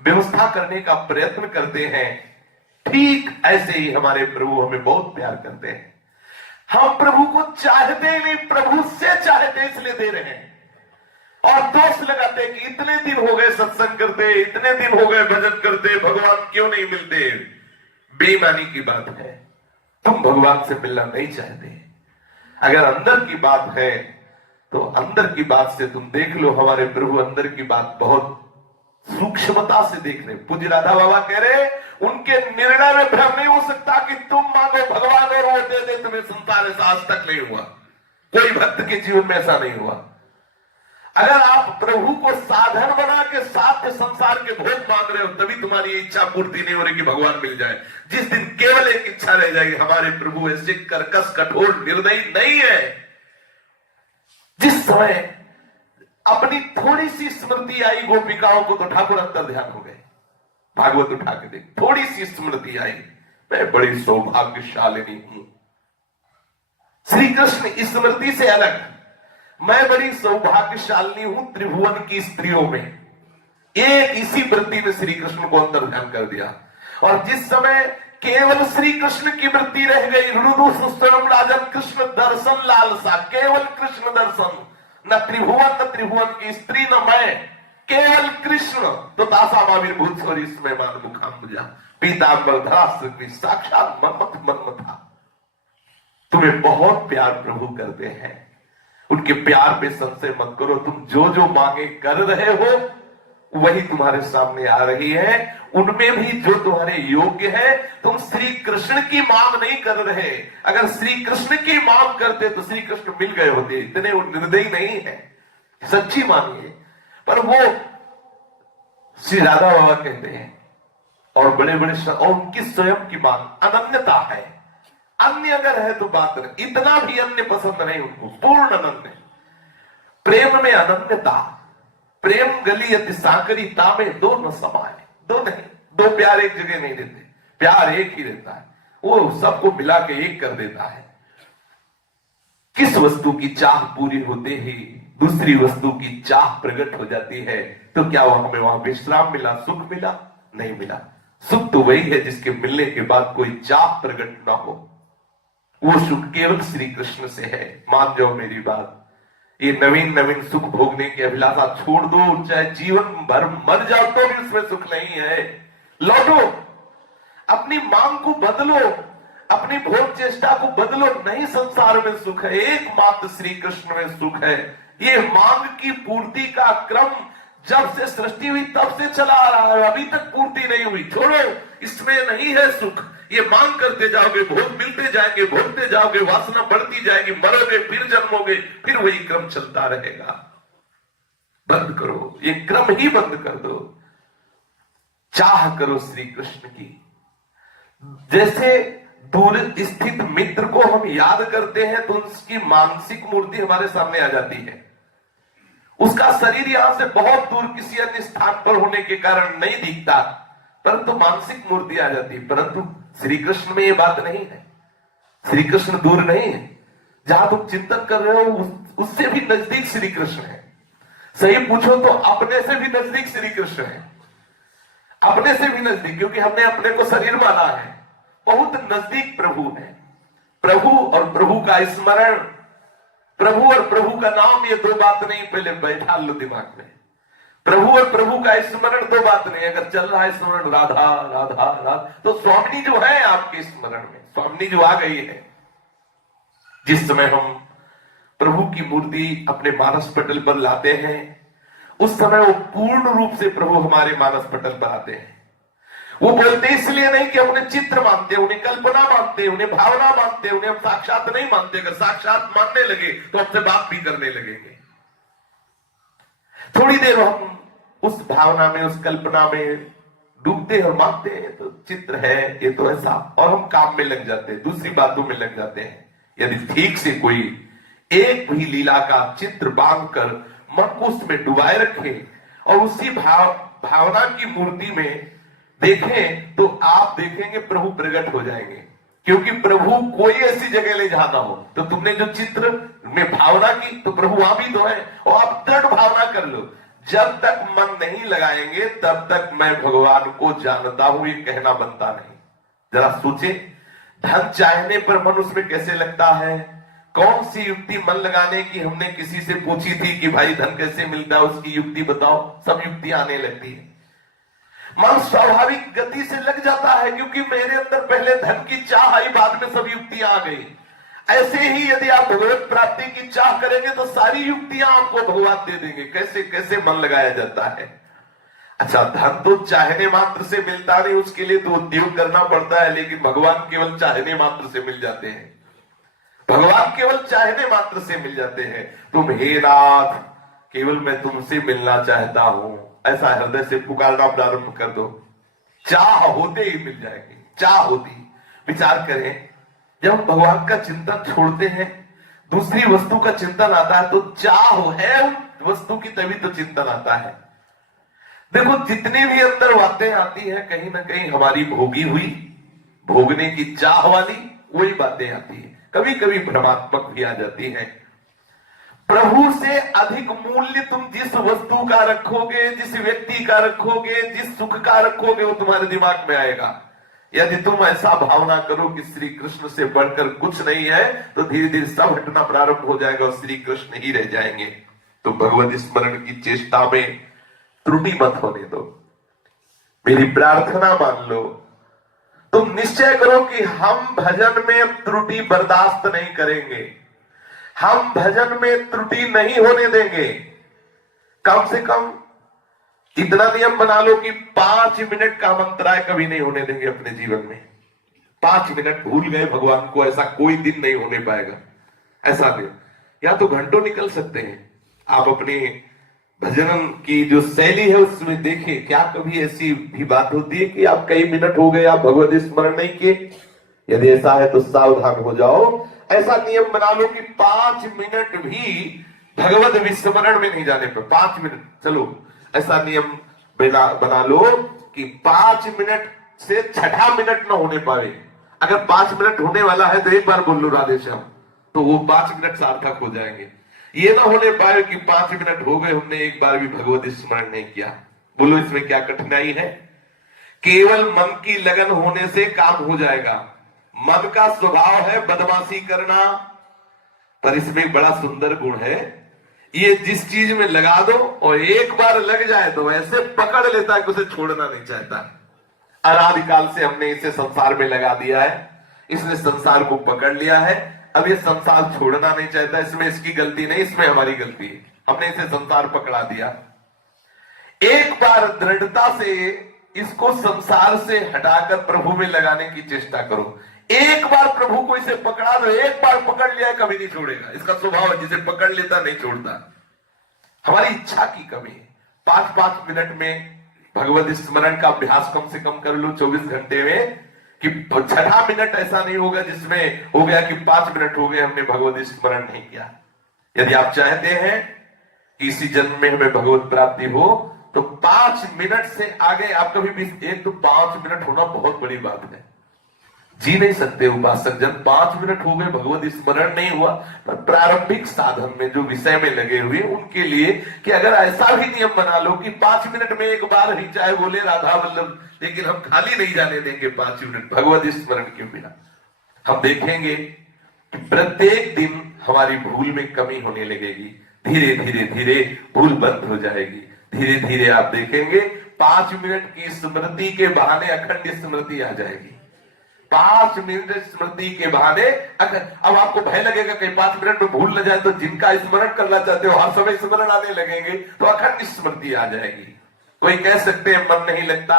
व्यवस्था करने का प्रयत्न करते हैं। ठीक ऐसे ही हमारे प्रभु हमें बहुत प्यार करते हैं। हम प्रभु को चाहते ही नहीं, प्रभु से चाहते इसलिए दे रहे हैं। और दोष लगाते कि इतने दिन हो गए सत्संग करते, इतने दिन हो गए भजन करते, भगवान क्यों नहीं मिलते। बेईमानी की बात है, तुम भगवान से मिलना नहीं चाहते। अगर अंदर की बात है तो अंदर की बात से तुम देख लो, हमारे प्रभु अंदर की बात बहुत सूक्ष्मता से देख रहे। पूज्य राधा बाबा कह रहे, उनके निर्णय में भ्रम नहीं हो सकता कि तुम मांगो भगवान और वो दे दे तुम्हें। संसार ऐसा आज तक नहीं हुआ, कोई भक्त के जीवन में ऐसा नहीं हुआ। अगर आप प्रभु को साधन बना के साथ संसार के भोग मांग रहे हो, तभी तुम्हारी इच्छा पूर्ति नहीं हो रही कि भगवान मिल जाए। जिस दिन केवल एक इच्छा रह जाएगी, हमारे प्रभु ऐसे कर्कश कठोर निर्दयी नहीं है। जिस समय अपनी थोड़ी सी स्मृति आई गोपिकाओं को, तो ठाकुर अंतर ध्यान हो गए। भागवत उठा के देख, थोड़ी सी स्मृति आई, मैं बड़ी सौभाग्यशालिनी हूं। श्री कृष्ण स्मृति से अलग, मैं बड़ी सौभाग्यशालिनी हूं त्रिभुवन की स्त्रियों में। एक इसी वृत्ति में श्री कृष्ण को अंतर ध्यान कर दिया। और जिस समय केवल श्री कृष्ण की वृत्ति रह गई, रुदु सुस्तरम राजन कृष्ण दर्शन लालसा, केवल कृष्ण दर्शन, न त्रिभुवन न त्रिभुवन की स्त्री न मैं, केवल कृष्ण। तो तासा मावीर भूत स्वरी इसमें मान मुखाम्बुजा पीतांबर धरास्त्र साक्षात मन्मथ मन्म था। तुम्हें बहुत प्यार प्रभु करते हैं, उनके प्यार पे संशय मत करो। तुम जो जो मांगे कर रहे हो वही तुम्हारे सामने आ रही है। उनमें भी जो तुम्हारे योग्य है, तुम श्री कृष्ण की मांग नहीं कर रहे। अगर श्री कृष्ण की मांग करते तो श्री कृष्ण मिल गए होते। इतने वो निर्दयी नहीं है, सच्ची मांगिए। पर वो श्री राधा बाबा कहते हैं, और बड़े बड़े और उनकी स्वयं की मांग अनन्यता है। अन्य अगर है तो बात नहीं, इतना भी अन्य पसंद नहीं उनको, पूर्ण अनन्य। प्रेम में अनन्यता, प्रेम गली अति साकरीता में दो न समाये। दो नहीं, दो प्यार एक जगह नहीं देते, प्यार एक ही रहता है। वो सबको मिला के एक कर देता है। किस वस्तु की चाह पूरी होते ही दूसरी वस्तु की चाह प्रकट हो जाती है, तो क्या हमें वहां विश्राम मिला, सुख मिला? नहीं मिला। सुख तो वही है जिसके मिलने के बाद कोई चाह प्रकट ना हो। वो सुख केवल श्री कृष्ण से है। मान जाओ मेरी बात, ये नवीन नवीन सुख भोगने की अभिलाषा छोड़ दो, चाहे जीवन भर मर जाओ तो भी उसमें सुख नहीं है। लौटो, अपनी मांग को बदलो, अपनी भोग चेष्टा को बदलो। नहीं संसार में सुख है, एकमात्र श्री कृष्ण में सुख है। ये मांग की पूर्ति का क्रम जब से सृष्टि हुई तब से चला आ रहा है, अभी तक पूर्ति नहीं हुई। छोड़ो, इसमें नहीं है सुख। ये मांग करते जाओगे, भोग मिलते जाएंगे, भोगते जाओगे, वासना बढ़ती जाएगी, मरोगे, फिर जन्मोगे, फिर वही क्रम चलता रहेगा। बंद करो, ये क्रम ही बंद कर दो। चाह करो श्री कृष्ण की, जैसे दूर स्थित मित्र को हम याद करते हैं तो उसकी मानसिक मूर्ति हमारे सामने आ जाती है। उसका शरीर यहां से बहुत दूर किसी अन्य स्थान पर होने के कारण नहीं दिखता, परंतु मानसिक मूर्ति आ जाती है। परंतु श्री कृष्ण में यह बात नहीं है। श्री कृष्ण दूर नहीं है। जहां तुम चिंतन कर रहे हो उससे भी नजदीक श्री कृष्ण है। सही पूछो तो अपने से भी नजदीक श्री कृष्ण है। अपने से भी नजदीक, क्योंकि हमने अपने को शरीर माना है। बहुत नजदीक प्रभु है। प्रभु और प्रभु का स्मरण, प्रभु और प्रभु का नाम, ये दो बात नहीं, पहले बैठा लो दिमाग में। प्रभु और प्रभु का स्मरण दो बात नहीं। अगर चल रहा है स्मरण राधा राधा राधा, तो स्वामिनी जो है आपके स्मरण में, स्वामिनी जो आ गई है। जिस समय हम प्रभु की मूर्ति अपने मानस पटल पर लाते हैं, उस समय वो पूर्ण रूप से प्रभु हमारे मानस पटल पर आते हैं। वो बोलते इसलिए नहीं कि उन्हें चित्र मानते, उन्हें कल्पना मानते, उन्हें भावना मानते, उन्हें हम साक्षात नहीं मानते। अगर साक्षात मानने लगे तो हमसे बात भी करने लगेंगे। थोड़ी देर हम उस भावना में, उस कल्पना में डूबते हैं और मानते हैं तो चित्र है, ये तो ऐसा, और हम काम में लग जाते हैं, दूसरी बातों में लग जाते हैं। यदि ठीक से कोई एक भी लीला का चित्र बांधकर मन को उसमें डुबाए रखे और उसी भावना की मूर्ति में देखें, तो आप देखेंगे प्रभु प्रकट हो जाएंगे। क्योंकि प्रभु कोई ऐसी जगह ले जाना हो, तो तुमने जो चित्र में भावना की, तो प्रभु वहां भी तो है। और आप दृढ़ भावना कर लो, जब तक मन नहीं लगाएंगे तब तक मैं भगवान को जानता हूं, ये कहना बनता नहीं। जरा सोचे, धन चाहने पर मन उसमें कैसे लगता है। कौन सी युक्ति मन लगाने की हमने किसी से पूछी थी कि भाई धन कैसे मिलता है, उसकी युक्ति बताओ। सब युक्ति आने लगती है। मन स्वाभाविक गति से लग जाता है, क्योंकि मेरे अंदर पहले धन की चाह आई, बाद में सब युक्तियां आ गई। ऐसे ही यदि आप भगवत प्राप्ति की चाह करेंगे तो सारी युक्तियां आपको भगवान दे देंगे। कैसे कैसे मन लगाया जाता है। अच्छा, धन तो चाहने मात्र से मिलता नहीं, उसके लिए तो उद्योग करना पड़ता है। लेकिन भगवान केवल चाहने मात्र से मिल जाते हैं। भगवान केवल चाहने मात्र से मिल जाते हैं। तुम हे नाथ, केवल मैं तुमसे मिलना चाहता हूं, ऐसा हृदय से पुकारना प्रारंभ कर दो, चाह होते ही मिल जाएगी। चाह होती, विचार करें, जब हम भगवान का चिंतन छोड़ते हैं, दूसरी वस्तु का चिंतन आता है, तो चाह है उन वस्तु की, तभी तो चिंतन आता है। देखो, जितनी भी अंदर बातें आती हैं, कहीं ना कहीं हमारी भोगी हुई, भोगने की चाह वाली वही बातें आती है। कभी कभी भ्रमात्मक भी आ जाती है। प्रभु से अधिक मूल्य तुम जिस वस्तु का रखोगे, जिस व्यक्ति का रखोगे, जिस सुख का रखोगे, वो तुम्हारे दिमाग में आएगा। यदि तुम ऐसा भावना करो कि श्री कृष्ण से बढ़कर कुछ नहीं है, तो धीरे धीरे सब हटना प्रारंभ हो जाएगा और श्री कृष्ण ही रह जाएंगे। तो भगवत स्मरण की चेष्टा में त्रुटि मत होने दो। मेरी प्रार्थना मान लो। तुम निश्चय करो कि हम भजन में त्रुटि बर्दाश्त नहीं करेंगे। हम भजन में त्रुटि नहीं होने देंगे। कम से कम इतना नियम बना लो कि 5 मिनट का हम अंतराय कभी नहीं होने देंगे अपने जीवन में। 5 मिनट भूल गए भगवान को, ऐसा कोई दिन नहीं होने पाएगा। ऐसा नहीं, या तो घंटों निकल सकते हैं। आप अपने भजन की जो शैली है उसमें देखिए, क्या कभी ऐसी भी बात होती है कि आप कई मिनट हो गए आप भगवत स्मरण नहीं किए? यदि ऐसा है तो सावधान हो जाओ। ऐसा नियम बना लो कि 5 मिनट भी भगवत विस्मरण में नहीं जाने पर, 5 मिनट, चलो ऐसा नियम बना लो कि 5 मिनट से छठा मिनट ना होने पाए। अगर 5 मिनट होने वाला है तो एक बार बोल लो राधे श्याम, तो वो 5 मिनट सार्थक हो जाएंगे। ये ना होने पाए कि 5 मिनट हो गए, हमने एक बार भी भगवत स्मरण नहीं किया। बोलो इसमें क्या कठिनाई है? केवल मन की लगन होने से काम हो जाएगा। मन का स्वभाव है बदमाशी करना, पर इसमें एक बड़ा सुंदर गुण है, ये जिस चीज में लगा दो और एक बार लग जाए तो ऐसे पकड़ लेता है कि उसे छोड़ना नहीं चाहता। अनादिकाल से हमने इसे संसार में लगा दिया है, इसने संसार को पकड़ लिया है। अब ये संसार छोड़ना नहीं चाहता। इसमें इसकी गलती नहीं, इसमें हमारी गलती है। हमने इसे संसार पकड़ा दिया। एक बार दृढ़ता से इसको संसार से हटाकर प्रभु में लगाने की चेष्टा करो। एक बार प्रभु को इसे पकड़ा दो, एक बार पकड़ लिया कभी नहीं छोड़ेगा। इसका स्वभाव है, जिसे पकड़ लेता नहीं छोड़ता। हमारी इच्छा की कमी है। 5-5 मिनट में भगवत स्मरण का अभ्यास कम से कम कर लो 24 घंटे में। कि छठा मिनट ऐसा नहीं होगा जिसमें हो गया कि 5 मिनट हो गए हमने भगवत स्मरण नहीं किया। यदि आप चाहते हैं कि इसी जन्म में हमें भगवत प्राप्ति हो तो 5 मिनट से आगे आप कभी भी, एक तो 5 मिनट होना बहुत बड़ी बात है, जी नहीं सकते उपासक जन। 5 मिनट हो गए भगवत स्मरण नहीं हुआ। पर प्रारंभिक साधन में जो विषय में लगे हुए उनके लिए कि अगर ऐसा भी नियम बना लो कि 5 मिनट में एक बार ही चाहे बोले राधा वल्लभ, लेकिन हम खाली नहीं जाने देंगे 5 मिनट भगवत स्मरण के बिना। हम देखेंगे कि प्रत्येक दिन हमारी भूल में कमी होने लगेगी, धीरे धीरे धीरे भूल बंद हो जाएगी। धीरे धीरे आप देखेंगे 5 मिनट की स्मृति के बहाने अखंड स्मृति आ जाएगी। 5 मिनट स्मृति के बहाने अब आपको भय लगेगा कि 5 मिनट में भूल न जाए, तो जिनका स्मरण करना चाहते हो हर समय स्मरण आने लगेंगे तो अखंड स्मृति आ जाएगी। कोई कह सकते हैं मन नहीं लगता,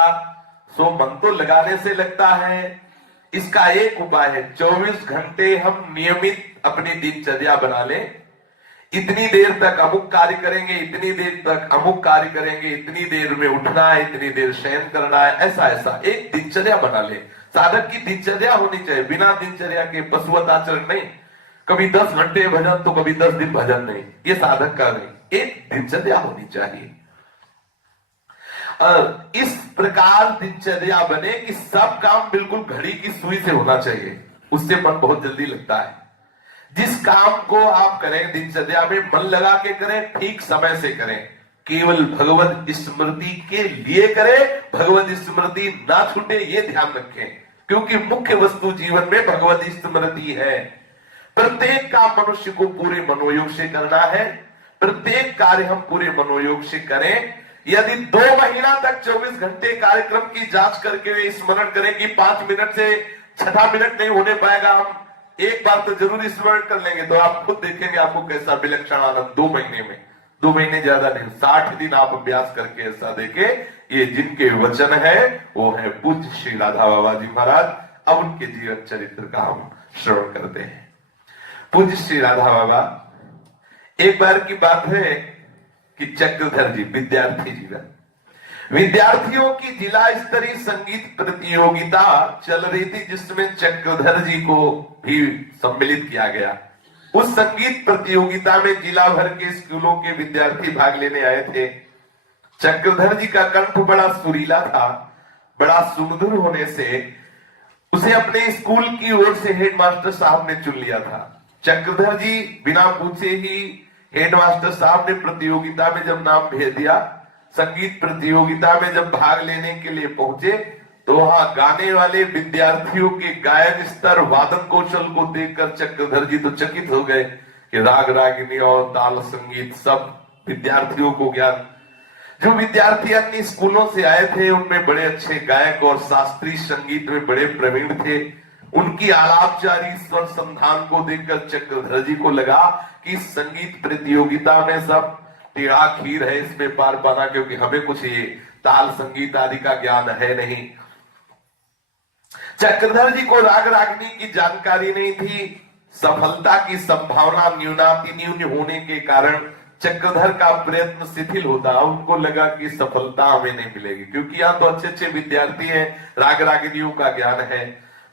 सो मन तो लगाने से लगता है। इसका एक उपाय है, 24 घंटे हम नियमित अपनी दिनचर्या बना लें। इतनी देर तक अमुक कार्य करेंगे, इतनी देर तक अमुक कार्य करेंगे, इतनी देर में उठना है, इतनी देर शयन करना है, ऐसा ऐसा एक दिनचर्या बना ले। साधक की दिनचर्या होनी चाहिए, बिना दिनचर्या के पशुवत आचरण नहीं। कभी 10 घंटे भजन तो कभी 10 दिन भजन नहीं, ये साधक का नहीं, एक दिनचर्या होनी चाहिए। और इस प्रकार दिनचर्या बने कि सब काम बिल्कुल घड़ी की सुई से होना चाहिए, उससे मन बहुत जल्दी लगता है। जिस काम को आप करें दिनचर्या में मन लगा के करें, ठीक समय से करें, केवल भगवत स्मृति के लिए करें, भगवत स्मृति ना छूटे ये ध्यान रखें, क्योंकि मुख्य वस्तु जीवन में भगवत स्मृति है। प्रत्येक काम मनुष्य को पूरे मनोयोग से करना है, प्रत्येक कार्य हम पूरे मनोयोग से करें। यदि 2 महीना तक 24 घंटे कार्यक्रम की जांच करके स्मरण करें कि 5 मिनट से छठा मिनट नहीं होने पाएगा, हम एक बार तो जरूर स्मरण कर लेंगे, तो आप खुद देखेंगे आपको कैसा विलक्षण आनंद 2 महीने में, 2 महीने ज्यादा नहीं, 60 दिन आप अभ्यास करके ऐसा देखे। ये जिनके वचन है वो है पूज्य श्री राधा बाबा जी महाराज। अब उनके जीवन चरित्र का हम श्रवण करते हैं। पूज्य श्री राधा बाबा, एक बार की बात है कि चक्रधर जी विद्यार्थी जीवन, विद्यार्थियों की जिला स्तरीय संगीत प्रतियोगिता चल रही थी, जिसमें चक्रधर जी को भी सम्मिलित किया गया। उस संगीत प्रतियोगिता में जिला भर के स्कूलों के विद्यार्थी भाग लेने आए थे। चक्रधर जी का कंठ बड़ा सुरीला था, बड़ा सुमधुर होने से उसे अपने स्कूल की ओर से हेडमास्टर साहब ने चुन लिया था। चक्रधर जी बिना पूछे ही हेडमास्टर साहब ने प्रतियोगिता में जब नाम भेज दिया, संगीत प्रतियोगिता में जब भाग लेने के लिए पहुंचे, तो वहां गाने वाले विद्यार्थियों के गायन स्तर, वादन कौशल को देखकर चक्रधर जी तो चकित हो गए कि राग रागिनी और ताल संगीत सब विद्यार्थियों को ज्ञान। जो विद्यार्थी अन्य स्कूलों से आए थे उनमें बड़े अच्छे गायक और शास्त्रीय संगीत में बड़े प्रवीण थे। उनकी आलापचारी स्वर संधान को देखकर चक्रधर जी को लगा कि संगीत प्रतियोगिता में सब टेढ़ा खीर है, इसमें पार पाना, क्योंकि हमें कुछ ये ताल संगीत आदि का ज्ञान है नहीं। चक्रधर जी को राग रागिनी की जानकारी नहीं थी। सफलता की संभावना न्यूनातिन्यून होने के कारण चक्रधर का प्रयत्न शिथिल होता। उनको लगा कि सफलता हमें नहीं मिलेगी, क्योंकि यहाँ तो अच्छे अच्छे विद्यार्थी हैं, राग रागिनियों का ज्ञान है।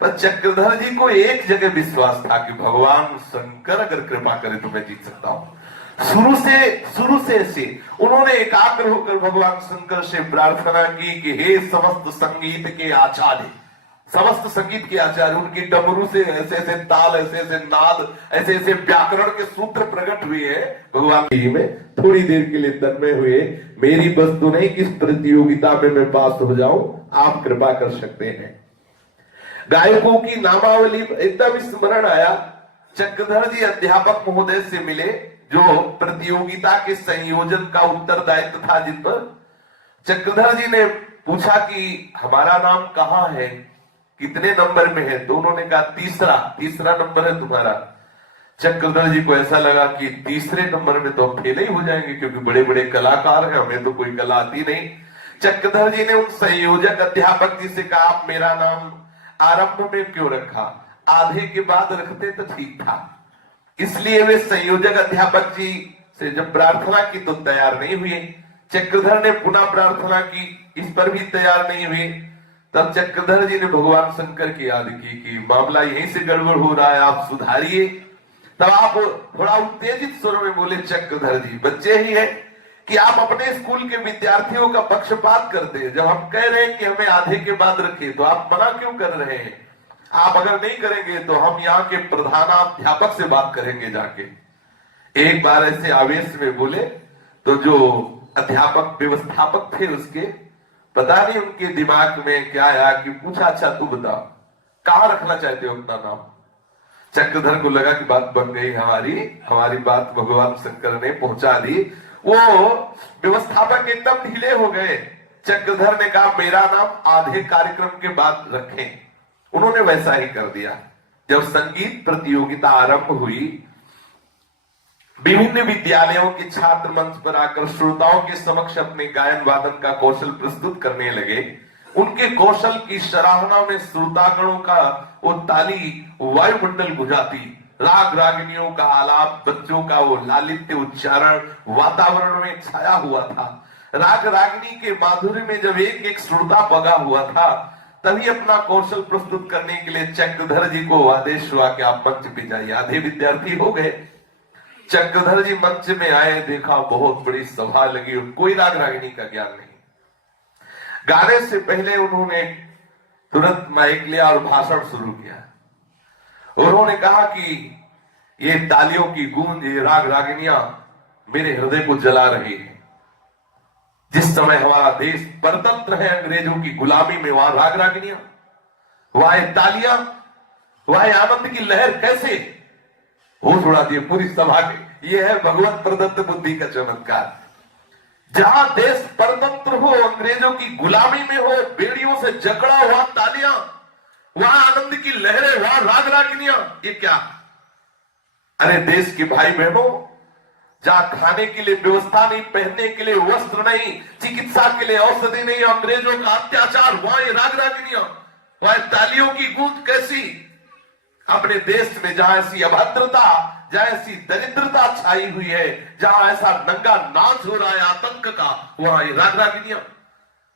पर चक्रधर जी को एक जगह विश्वास था कि भगवान शंकर अगर कृपा करे तो मैं जीत सकता हूं। शुरू से ऐसे उन्होंने एकाग्र होकर भगवान शंकर से प्रार्थना की कि हे समस्त संगीत के आचार्य, समस्त संगीत के आचार्य, उनकी डमरू से ऐसे ऐसे ताल, ऐसे ऐसे नाद, ऐसे ऐसे व्याकरण के सूत्र प्रकट हुए हैं भगवान जी में। थोड़ी देर के लिए तन्मय हुए, मेरी बस तो नहीं कि इस प्रतियोगिता में मैं पास हो जाऊं, आप कृपा कर सकते हैं। गायकों की नामावली एकदम स्मरण आया। चक्रधर जी अध्यापक महोदय से मिले, जो प्रतियोगिता के संयोजन का उत्तरदायित्व था जिन पर। चक्रधर जी ने पूछा कि हमारा नाम कहाँ है, कितने नंबर में है? तो उन्होंने कहा तीसरा नंबर है तुम्हारा। चक्रधर जी को ऐसा लगा कि तीसरे नंबर में तो हम फेल ही हो जाएंगे, क्योंकि बड़े बड़े कलाकार हैं, हमें तो कोई कला आती नहीं। चक्रधर जी ने उन संयोजक अध्यापक जी से कहा, आप मेरा नाम आरंभ में क्यों रखा, आधे के बाद रखते तो ठीक था। इसलिए वे संयोजक अध्यापक जी से जब प्रार्थना की तो तैयार नहीं हुए। चक्रधर ने पुनः प्रार्थना की, इस पर भी तैयार नहीं हुए। तब चक्रधर जी ने भगवान शंकर की याद की कि मामला यहीं से गड़बड़ हो रहा है, आप सुधारिए। तब आप थोड़ा उत्तेजित स्वर में बोले, चक्रधर जी बच्चे ही है कि आप अपने स्कूल के विद्यार्थियों का पक्षपात करते हैं। जब हम कह रहे हैं कि हमें आधे के बाद रखिए तो आप मना क्यों कर रहे हैं? आप अगर नहीं करेंगे तो हम यहाँ के प्रधानाध्यापक से बात करेंगे जाके। एक बार ऐसे आवेश में बोले तो जो अध्यापक व्यवस्थापक थे उसके, पता नहीं उनके दिमाग में क्या आया कि पूछा, अच्छा तू बता कहां रखना चाहते हो अपना नाम? चक्रधर को लगा कि बात बन गई, हमारी बात भगवान शंकर ने पहुंचा दी। वो व्यवस्थापक एकदम ढीले हो गए। चक्रधर ने कहा मेरा नाम आधे कार्यक्रम के बाद रखें। उन्होंने वैसा ही कर दिया। जब संगीत प्रतियोगिता आरंभ हुई, विभिन्न विद्यालयों के छात्र मंच पर आकर श्रोताओं के समक्ष अपने गायन वादन का कौशल प्रस्तुत करने लगे। उनके कौशल की सराहना में श्रोतागणों का वो ताली वायुमंडल गुंजाती, राग रागिनियों का आलाप, बच्चों का वो लालित्य उच्चारण वातावरण में छाया हुआ था। राग रागिनी के माधुर्य में जब एक एक श्रोता पगा हुआ था, तभी अपना कौशल प्रस्तुत करने के लिए चक्रधर जी को आदेश हुआ कि आप मंच पे जाइए। आधे विद्यार्थी हो गए। चक्रधर जी मंच में आए, देखा बहुत बड़ी सभा लगी और कोई राग रागिनी का ज्ञान नहीं। गाने से पहले उन्होंने तुरंत माइक लिया और भाषण शुरू किया। उन्होंने कहा कि ये तालियों की गूंज, ये राग रागिनियां मेरे हृदय को जला रही है। जिस समय हमारा देश परतंत्र है अंग्रेजों की गुलामी में, वहां राग रागिनियां, वहां तालियां, वहां आनंद की लहर कैसे होश उड़ा दिए पूरी सभा के। यह है भगवत प्रदत्त बुद्धि का चमत्कार। जहां देश परतंत्र हो, अंग्रेजों की गुलामी में हो, बेड़ियों से जकड़ा हुआ तालियां, वहां आनंद की लहरें, वहां राग रागिनियां, ये क्या? अरे देश के भाई बहनों, जहां खाने के लिए व्यवस्था नहीं, पहनने के लिए वस्त्र नहीं, चिकित्सा के लिए औषधि नहीं, अंग्रेजों का अत्याचार, वहां ये राग रागिनियां, वहां तालियों की गूंज कैसी? अपने देश में जहां ऐसी अभद्रता, जहां ऐसी दरिद्रता छाई हुई है, जहां ऐसा नंगा नाच हो रहा है आतंक का, वहां ये राग रागिनियां।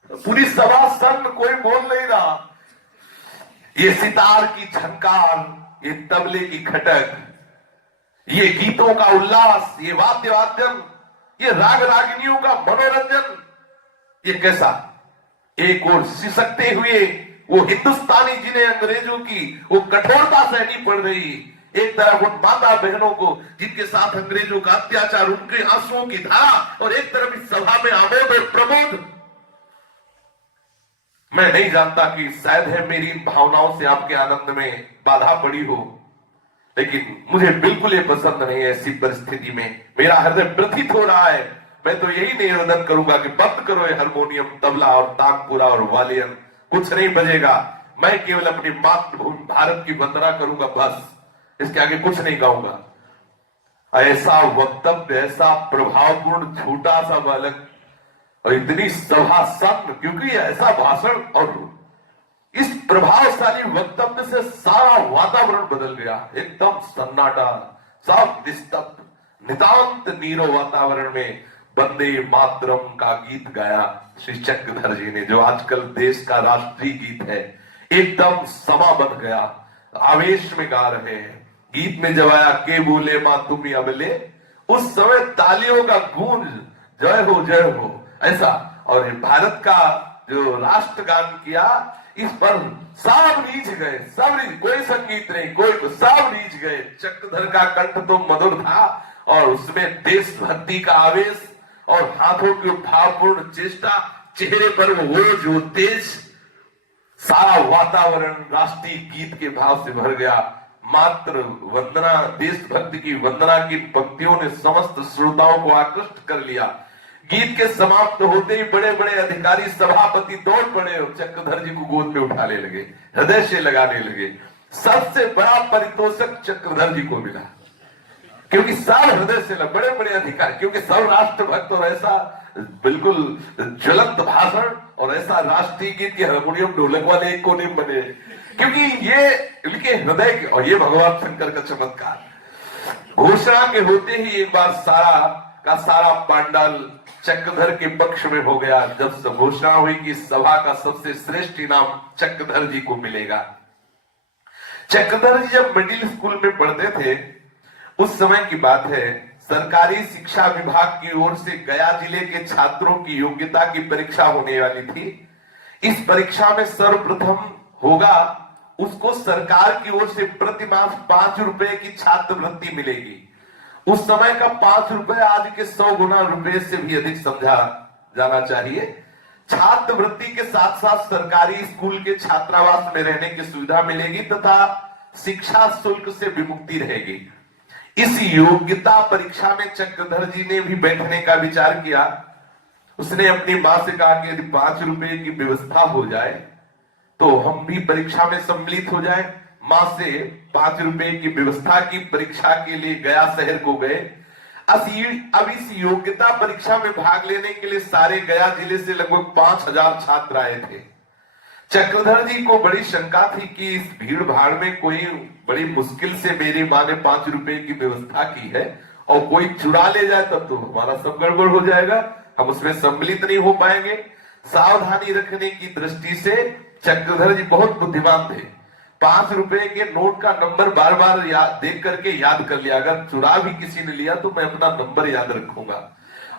पूरी सभा सन्न, कोई बोल नहीं रहा। ये सितार की झनकार, ये तबले की खटक, ये गीतों का उल्लास, ये वाद्य वाद्यम, ये राग रागिनियों का मनोरंजन, ये कैसा? एक ओर सिसकते हुए वो हिंदुस्तानी जिन्हें अंग्रेजों की वो कठोरता सहनी पड़ रही, एक तरफ उन माता बहनों को जिनके साथ अंग्रेजों का अत्याचार, उनके आंसुओं की धारा, और एक तरफ इस सभा में आमोद और प्रमोद। मैं नहीं जानता कि शायद है मेरी इन भावनाओं से आपके आनंद में बाधा पड़ी हो, लेकिन मुझे बिल्कुल ये पसंद नहीं है। ऐसी परिस्थिति में मेरा हृदय व्यथित हो रहा है। मैं तो यही निवेदन करूंगा कि बंद करो ये हारमोनियम, तबला और तानपुरा और वालियन, कुछ नहीं बजेगा। मैं केवल अपनी मातृभूमि भारत की वंदना करूंगा, बस इसके आगे कुछ नहीं गाऊंगा। ऐसा वक्तव्य, ऐसा प्रभावपूर्ण छोटा सा बालक और इतनी सभा सन्न, क्योंकि ऐसा भाषण और इस प्रभावशाली वक्तव्य से सारा वातावरण बदल गया। एकदम सन्नाटा, सब निस्तब्ध, नितांत नीरो वातावरण में वंदे मातरम का गीत गाया श्री चक्रधर जी ने, जो आजकल देश का राष्ट्रीय गीत है। एकदम समा बन गया, आवेश में गा रहे हैं। गीत में जब आया के बोले मां तुम अबले, उस समय तालियों का गूंज, जय हो ऐसा। और भारत का जो राष्ट्रगान किया, इस पर सब रीझ गए, सब रीझ, कोई संगीत नहीं, कोई सब रीझ गए। चक्रधर का कंठ तो मधुर था और उसमें देशभक्ति का आवेश और हाथों की भावपूर्ण चेष्टा, चेहरे पर वो जो तेज, सारा वातावरण राष्ट्रीय गीत के भाव से भर गया। मात्र वंदना, देशभक्ति की वंदना की पंक्तियों ने समस्त श्रोताओं को आकृष्ट कर लिया। गीत के समाप्त होते ही बड़े बड़े अधिकारी, सभापति दौड़ पड़े और चक्रधर जी को गोद में उठाने लगे, हृदय से लगाने लगे। सबसे बड़ा पारितोषिक चक्रधर जी को मिला, क्योंकि सब हृदय से बड़े बड़े अधिकारी, क्योंकि सब राष्ट्रभक्त और ऐसा बिल्कुल ज्वलंत भाषण और ऐसा राष्ट्रीय गीत के हारमोनियम ढोलक वाले एक कोने बने, क्योंकि ये इनके हृदय के, और ये भगवान शंकर का चमत्कार। घोषणा के होते ही एक बार सारा का सारा पांडाल चक्रधर के पक्ष में हो गया जब घोषणा हुई कि सभा का सबसे श्रेष्ठ इनाम चक्रधर जी को मिलेगा। चक्रधर जी जब मिडिल स्कूल में पढ़ते थे उस समय की बात है, सरकारी शिक्षा विभाग की ओर से गया जिले के छात्रों की योग्यता की परीक्षा होने वाली थी। इस परीक्षा में सर्वप्रथम होगा उसको सरकार की ओर से प्रति माह 5 रुपए की छात्रवृत्ति मिलेगी। उस समय का 5 रुपए आज के 100 गुना रुपए से भी अधिक समझा जाना चाहिए। छात्रवृत्ति के साथ साथ सरकारी स्कूल के छात्रावास में रहने की सुविधा मिलेगी तथा शिक्षा शुल्क से विमुक्ति रहेगी। इस योग्यता परीक्षा में चक्रधर जी ने भी बैठने का विचार किया। उसने अपनी मां से कहा कि यदि 5 रुपए की व्यवस्था हो जाए तो हम भी परीक्षा में सम्मिलित हो जाए। मां से 5 रुपए की व्यवस्था की परीक्षा के लिए गया शहर को गए। अब इस योग्यता परीक्षा में भाग लेने के लिए सारे गया जिले से लगभग 5000 छात्र आए थे। चक्रधर जी को बड़ी शंका थी कि इस भीड़ भाड़ में कोई बड़ी मुश्किल से मेरी मां ने 5 रुपए की व्यवस्था की है और कोई चुरा ले जाए तब तो हमारा सब गड़बड़ हो जाएगा, हम उसमें सम्मिलित नहीं हो पाएंगे। सावधानी रखने की दृष्टि से चक्रधर जी बहुत बुद्धिमान थे। 5 रुपए के नोट का नंबर बार बार देख करके याद कर लिया, अगर चुरा भी किसी ने लिया तो मैं अपना नंबर याद रखूंगा।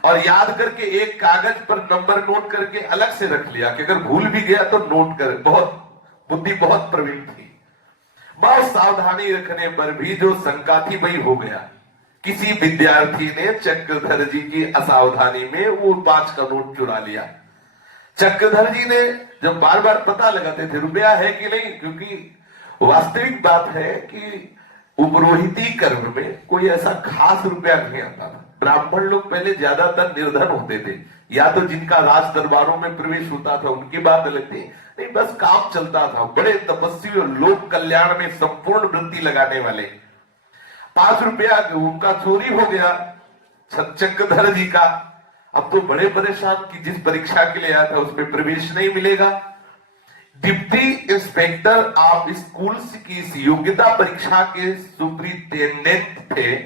और याद करके एक कागज पर नंबर नोट करके अलग से रख लिया कि अगर भूल भी गया तो नोट कर। बुद्धि बहुत प्रवीण थी। बहुत सावधानी रखने पर भी जो शंका थी वही हो गया। किसी विद्यार्थी ने चक्रधर जी की असावधानी में वो 5 का नोट चुरा लिया। चक्रधर जी ने जब बार बार पता लगाते थे रुपया है कि नहीं, क्योंकि वास्तविक बात है कि उपरोहिती कर्म में कोई ऐसा खास रुपया नहीं आता था। ब्राह्मण लोग पहले ज्यादातर निर्धन होते थे, या तो जिनका राज दरबारों में प्रवेश होता था उनकी बात अलग थी, नहीं बस काम चलता था। बड़े तपस्वी और लोक कल्याण में संपूर्ण वृत्ति लगाने वाले। 5 रुपया उनका चोरी हो गया चक्रधर जी का। अब तो बड़े परेशान कि जिस परीक्षा के लिए आया था उसमें प्रवेश नहीं मिलेगा। डिप्टी इंस्पेक्टर ऑफ स्कूल्स की इस योग्यता परीक्षा के सुप्रिंटेंडेंट थे।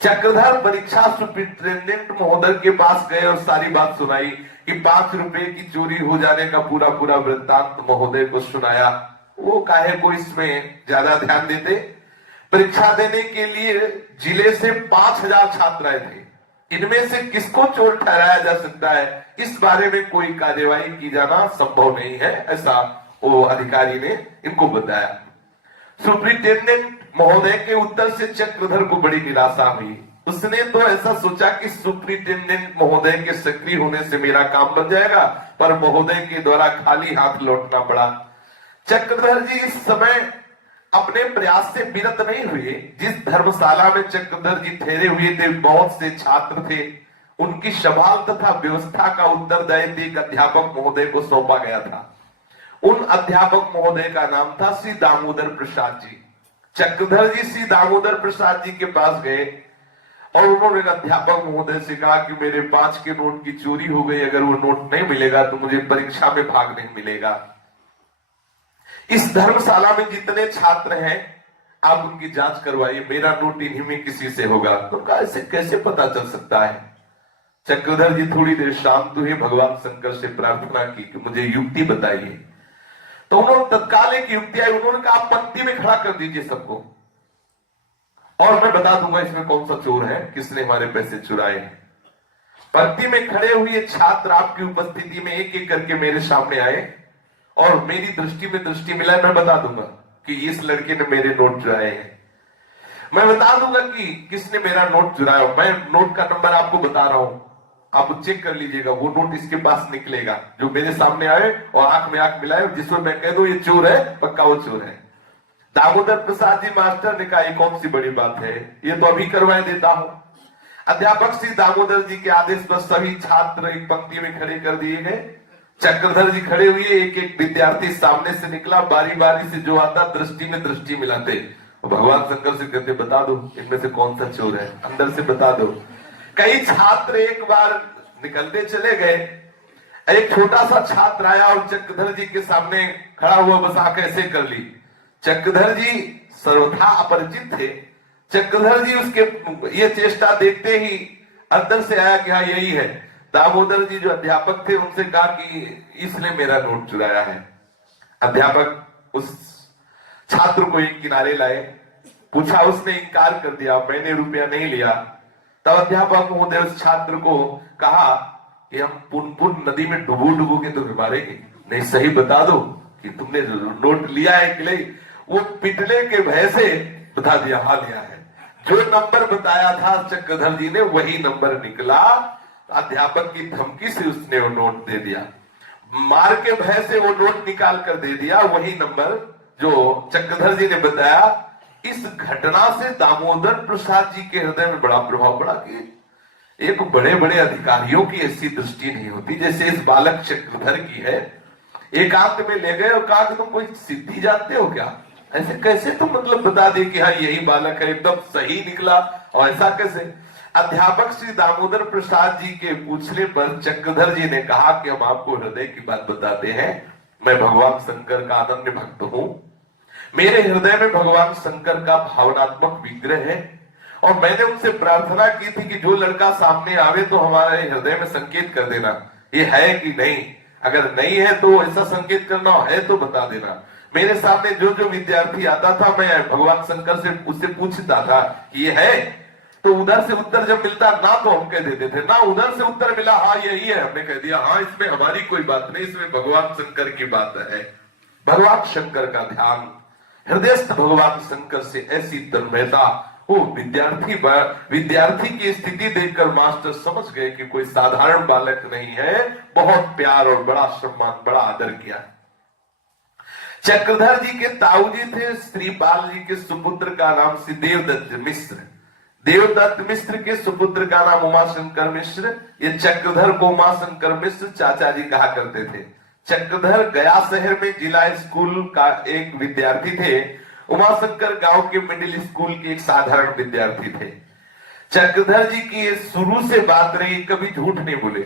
चक्रधर परीक्षा सुप्रिंटेंडेंट महोदय के पास गए और सारी बात सुनाई कि 5 रुपए की चोरी हो जाने का पूरा वृत्तांत महोदय को सुनाया। वो काहे को इसमें ज्यादा ध्यान देते। परीक्षा देने के लिए जिले से 5000 छात्र आए थे। इनमें से किसको चोर ठहराया जा सकता है, इस बारे में कोई कार्यवाही की जाना संभव नहीं है, ऐसा वो अधिकारी ने इनको बताया। सुप्रिंटेंडेंट महोदय के उत्तर से चक्रधर को बड़ी निराशा हुई। उसने तो ऐसा सोचा कि सुप्रिंटेंडेंट महोदय के सक्रिय होने से मेरा काम बन जाएगा, पर महोदय के द्वारा खाली हाथ लौटना पड़ा। चक्रधर जी इस समय अपने प्रयास से विरत नहीं हुए। जिस धर्मशाला में चक्रधर जी ठहरे हुए थे बहुत से छात्र थे, उनकी संभाल तथा व्यवस्था का उत्तरदायित्व एक अध्यापक महोदय को सौंपा गया था। उन अध्यापक महोदय का नाम था श्री दामोदर प्रसाद जी। चक्रधर जी श्री दामोदर प्रसाद जी के पास गए और उन्होंने अध्यापक महोदय से कहा कि मेरे 5 के नोट की चोरी हो गई, अगर वो नोट नहीं मिलेगा तो मुझे परीक्षा में भाग नहीं मिलेगा। इस धर्मशाला में जितने छात्र हैं आप उनकी जांच करवाइए, मेरा नोट इन्हीं में किसी से होगा। तो कहा ऐसे कैसे पता चल सकता है। चक्रधर जी थोड़ी देर शांत हुए, भगवान शंकर से प्रार्थना की कि मुझे युक्ति बताइए। तो उन्होंने तत्काल एक युक्ति आई। उन्होंने कहा आप पंक्ति में खड़ा कर दीजिए सबको और मैं बता दूंगा इसमें कौन सा चोर है, किसने हमारे पैसे चुराए। पंक्ति में खड़े हुए छात्र आपकी उपस्थिति में एक एक करके मेरे सामने आए और मेरी दृष्टि में दृष्टि मिलाए। मैं बता दूंगा कि इस लड़के ने मेरे नोट चुराए हैं। मैं बता दूंगा कि किसने मेरा नोट चुराया। मैं नोट का नंबर आपको बता रहा हूं, आप चेक कर लीजिएगा। वो नोट इसके पास निकलेगा जो मेरे सामने आए और आंख में आंख मिलाए, जिसमें मैं कह दूं ये चोर है, पक्का वो चोर है। दामोदर प्रसाद जी मास्टर ने कहा ये कौन सी बड़ी बात है, ये तो अभी करवाए देता हूं। अध्यापक श्री दामोदर जी के आदेश पर सभी छात्र एक पंक्ति में खड़े कर दिए गए। चक्रधर जी खड़े हुए, एक एक विद्यार्थी सामने से निकला, बारी बारी से जो आता दृष्टि में दृष्टि मिलाते। भगवान शंकर से कहते बता दो इनमें से कौन सा चोर है, अंदर से बता दो। कई छात्र एक बार निकलते चले गए। एक छोटा सा छात्र आया और चक्रधर जी के सामने खड़ा हुआ, बस आंख ऐसे कर ली। चक्रधर जी सर्वथा अपरिचित थे। चक्रधर जी उसके ये चेष्टा देखते ही अंदर से आया कि हाँ यही है। दामोदर जी जो अध्यापक थे उनसे कहा कि इसने मेरा नोट चुराया है। अध्यापक उस छात्र को एक किनारे लाए, पूछा, उसने इनकार कर दिया, मैंने रुपया नहीं लिया। तब अध्यापक महोदय उस छात्र को कहा कि हम पुन पुन नदी में डुबो डुबो के तो मारेंगे, नहीं सही बता दो कि तुमने नोट लिया है कि नहीं। वो पिटने के भय से बता दिया, हाँ लिया है। जो नंबर बताया था चक्रधर जी ने वही नंबर निकला। अध्यापक की धमकी से उसने वो नोट दे दिया, मार के भय से वो नोट निकाल कर दे दिया, वही नंबर जो चक्रधर जी ने बताया। इस घटना से दामोदर प्रसाद जी के हृदय में बड़ा प्रभाव पड़ा कि एक बड़े बड़े अधिकारियों की ऐसी दृष्टि नहीं होती जैसे इस बालक चक्रधर की है। एकांत में ले गए और कहा कि तुम कोई सिद्धि जानते हो क्या, ऐसे कैसे तुम मतलब बता दे कि हाँ यही बालक है, एकदम सही निकला, और ऐसा कैसे। अध्यापक श्री दामोदर प्रसाद जी के पूछने पर चक्रधर जी ने कहा कि हम आपको हृदय की बात बताते हैं, मैं भगवान शंकर का अनन्य भक्त हूं। मेरे हृदय में भगवान शंकर का भावनात्मक विग्रह है और मैंने उनसे प्रार्थना की थी कि जो लड़का सामने आवे तो हमारे हृदय में संकेत कर देना ये है कि नहीं, अगर नहीं है तो ऐसा संकेत करना, है तो बता देना। मेरे सामने जो जो विद्यार्थी आता था मैं भगवान शंकर से उससे पूछता था कि ये है, तो उधर से उत्तर जब मिलता ना तो हम कह देते थे, ना उधर से उत्तर मिला हाँ यही है, हमने कह दिया हाँ इसमें हमारी कोई बात नहीं, इसमें भगवान शंकर की बात है। भगवान शंकर का ध्यान, हृदयस्थ भगवान शंकर से ऐसी तन्मयता, वो विद्यार्थी की स्थिति देखकर मास्टर समझ गए कि कोई साधारण बालक नहीं है, बहुत प्यार और बड़ा सम्मान, बड़ा आदर किया। चक्रधर जी के ताऊजी थे श्रीपाल जी के सुपुत्र का नाम श्री देवदत्त मिश्र। देवदत्त मिश्र के सुपुत्र का नाम उमाशंकर मिश्र। ये चक्रधर को उमाशंकर मिश्र चाचा जी कहा करते थे। चक्रधर गया शहर में जिला स्कूल का एक विद्यार्थी थे। उमाशंकर गांव के मिडिल स्कूल के एक साधारण विद्यार्थी थे। चक्रधर जी की शुरू से बात रही, कभी झूठ नहीं बोले।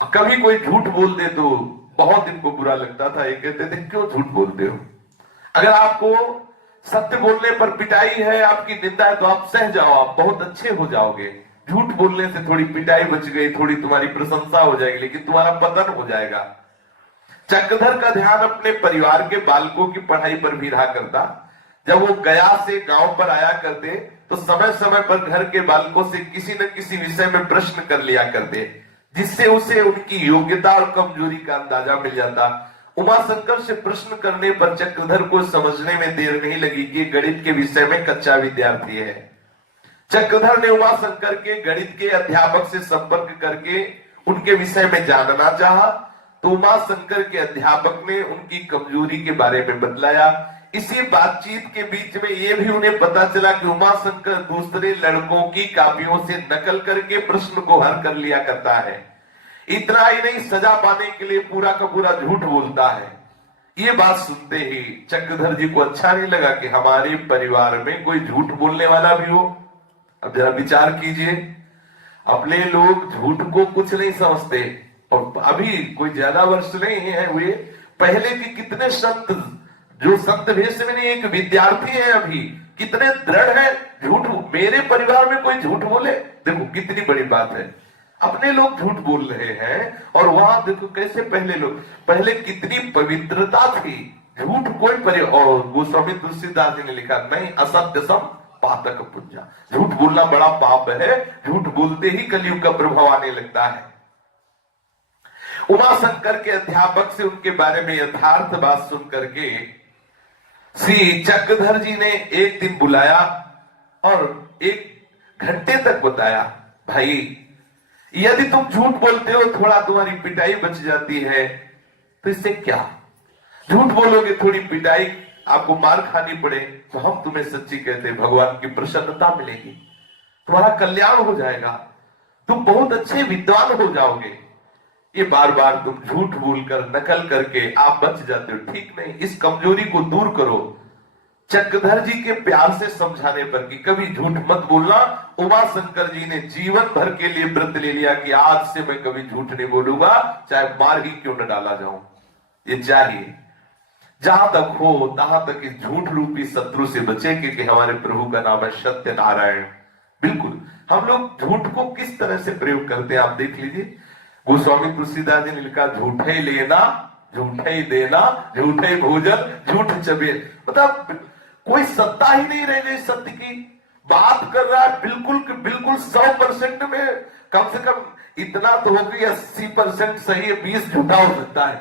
कभी कोई झूठ बोल दे तो बहुत इनको बुरा लगता था। ये कहते थे क्यों झूठ बोलते हो, अगर आपको सत्य बोलने पर पिटाई है, आपकी निंदा है तो आप सह जाओ, आप बहुत अच्छे हो जाओगे। झूठ बोलने से थोड़ी पिटाई बच गई, थोड़ी तुम्हारी प्रशंसा हो जाएगी, लेकिन तुम्हारा पतन हो जाएगा। चक्रधर का ध्यान अपने परिवार के बालकों की पढ़ाई पर भी रहा करता। जब वो गया से गांव पर आया करते तो समय समय पर घर के बालकों से किसी न किसी विषय में प्रश्न कर लिया करते, जिससे उसे उनकी योग्यता और कमजोरी का अंदाजा मिल जाता। उमाशंकर से प्रश्न करने पर चक्रधर को समझने में देर नहीं लगी कि गणित के विषय में कच्चा विद्यार्थी है। चक्रधर ने उमाशंकर के गणित के अध्यापक से संपर्क करके उनके विषय में जानना चाहा, तो उमाशंकर के अध्यापक ने उनकी कमजोरी के बारे में बतलाया। इसी बातचीत के बीच में यह भी उन्हें पता चला कि उमाशंकर दूसरे लड़कों की कापियों से नकल करके प्रश्न को हल कर लिया करता है। इतना ही नहीं, सजा पाने के लिए पूरा का पूरा झूठ बोलता है। ये बात सुनते ही चक्रधर जी को अच्छा नहीं लगा कि हमारे परिवार में कोई झूठ बोलने वाला भी हो। अब जरा विचार कीजिए, अपने लोग झूठ को कुछ नहीं समझते, और अभी कोई ज्यादा वर्ष नहीं है हुए, पहले के कितने संत जो संत भेष में नहीं, एक विद्यार्थी है अभी, कितने दृढ़ है। झूठ, मेरे परिवार में कोई झूठ बोले, देखो कितनी बड़ी बात है। अपने लोग झूठ बोल रहे हैं और वहां देखो कैसे पहले लोग, पहले कितनी पवित्रता थी। झूठ कोई और गोस्वामी तुलसीदास जी ने लिखा, नहीं असत्य सम पातक पुंजा, झूठ बोलना बड़ा पाप है। झूठ बोलते ही कलयुग का प्रभाव आने लगता है। उमाशंकर के अध्यापक से उनके बारे में यथार्थ बात सुन करके श्री चक्रधर जी ने एक दिन बुलाया और 1 घंटे तक बताया, भाई यदि तुम झूठ बोलते हो, थोड़ा तुम्हारी पिटाई बच जाती है, तो इससे क्या, झूठ बोलोगे थोड़ी पिटाई, आपको मार खानी पड़े, तो हम तुम्हें सच्ची कहते, भगवान की प्रसन्नता मिलेगी, तुम्हारा कल्याण हो जाएगा, तुम बहुत अच्छे विद्वान हो जाओगे। ये बार बार तुम झूठ बोलकर नकल करके आप बच जाते हो, ठीक नहीं, इस कमजोरी को दूर करो। चक्रधर जी के प्यार से समझाने पर कि कभी झूठ मत बोलना, उमाशंकर जी ने जीवन भर के लिए व्रत ले लिया कि आज से मैं कभी झूठ नहीं बोलूंगा, चाहे मार ही क्यों न डाला जाऊं। ये चाहिए जहां तक हो तहां तक इस झूठ रूपी शत्रु से बचे, क्योंकि हमारे प्रभु का नाम है सत्य नारायण। बिल्कुल हम लोग झूठ को किस तरह से प्रयोग करते हैं आप देख लीजिए। गोस्वामी तुलसीदास जी ने लिखा, झूठे ही लेना झूठे ही देना, झूठे ही भोजन झूठ चबेर। मतलब कोई सत्ता ही नहीं रह गई सत्य की। बात कर रहा है बिल्कुल कि बिल्कुल 100% में कम से कम इतना तो हो गई 80% सही है, 20 झूठा हो सकता है।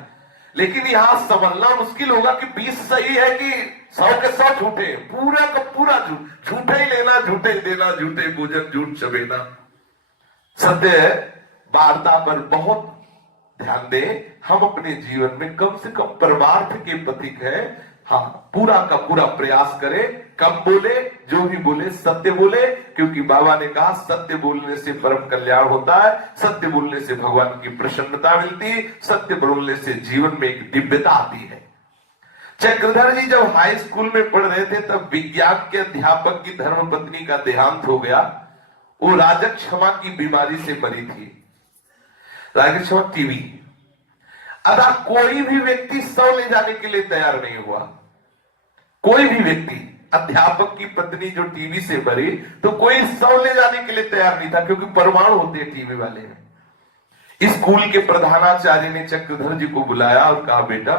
लेकिन यहां समझना मुश्किल होगा कि 20 सही है कि 100 के 100 झूठे। पूरा का पूरा झूठ, झूठे ही लेना झूठे ही देना, झूठे भोजन झूठ चबेना। सत्य वार्ता पर बहुत ध्यान दें। हम अपने जीवन में कम से कम परमार्थ के प्रतीक है, हाँ पूरा का पूरा प्रयास करें। कम बोले, जो भी बोले सत्य बोले, क्योंकि बाबा ने कहा सत्य बोलने से परम कल्याण होता है, सत्य बोलने से भगवान की प्रसन्नता मिलती है, सत्य बोलने से जीवन में एक दिव्यता आती है। चक्रधर जी जब हाई स्कूल में पढ़ रहे थे तब विज्ञान के अध्यापक की धर्मपत्नी का देहांत हो गया। वो राजक्षमा की बीमारी से मरी थी। राजक्षमा टीबी। अदा कोई भी व्यक्ति शव ले जाने के लिए तैयार नहीं हुआ। कोई भी व्यक्ति, अध्यापक की पत्नी जो टीबी से मरी तो कोई शव ले जाने के लिए तैयार नहीं था, क्योंकि परमाणु होते हैं टीबी वाले में। स्कूल के प्रधानाचार्य ने चक्रधर जी को बुलाया और कहा, बेटा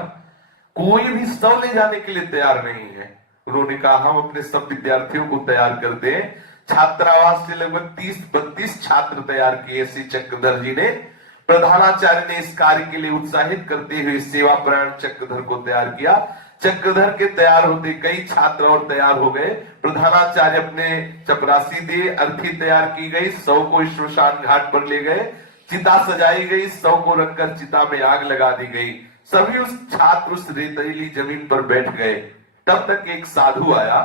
कोई भी शव ले जाने के लिए तैयार नहीं है। उन्होंने कहा, हम अपने सब विद्यार्थियों को तैयार करते हैं। छात्रावास से लगभग 30-32 छात्र तैयार किए श्री चक्रधर जी ने। प्रधानाचार्य ने इस कार्य के लिए उत्साहित करते हुए सेवा प्राण चक्रधर को तैयार किया। चक्रधर के तैयार होते कई छात्र और तैयार हो गए। प्रधानाचार्य अपने चपरासी दिए, अर्थी तैयार की गई, शव को श्मशान घाट पर ले गए, चिता सजाई गई, शव को रखकर चिता में आग लगा दी गई। सभी उस छात्र उस रेतीली जमीन पर बैठ गए। तब तक एक साधु आया।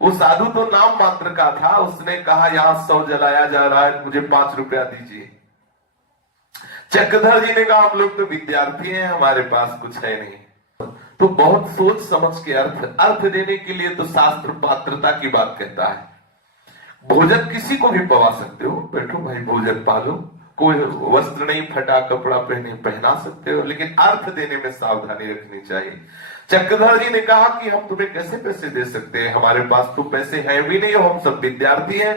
वो साधु तो नाम मात्र का था। उसने कहा, यहां शव जलाया जा रहा है, मुझे 5 रुपया दीजिए। चक्रधर जी ने कहा, हम लोग तो विद्यार्थी हैं, हमारे पास कुछ है नहीं। तो बहुत सोच समझ के अर्थ देने के लिए तो शास्त्र पात्रता की बात कहता है। भोजन किसी को भी पवा सकते हो, बैठो भाई भोजन पालो, कोई वस्त्र नहीं फटा कपड़ा पहना सकते हो, लेकिन अर्थ देने में सावधानी रखनी चाहिए। चक्रधर जी ने कहा कि हम तुम्हें कैसे पैसे दे सकते हैं, हमारे पास तो पैसे हैं भी नहीं, हम सब विद्यार्थी हैं।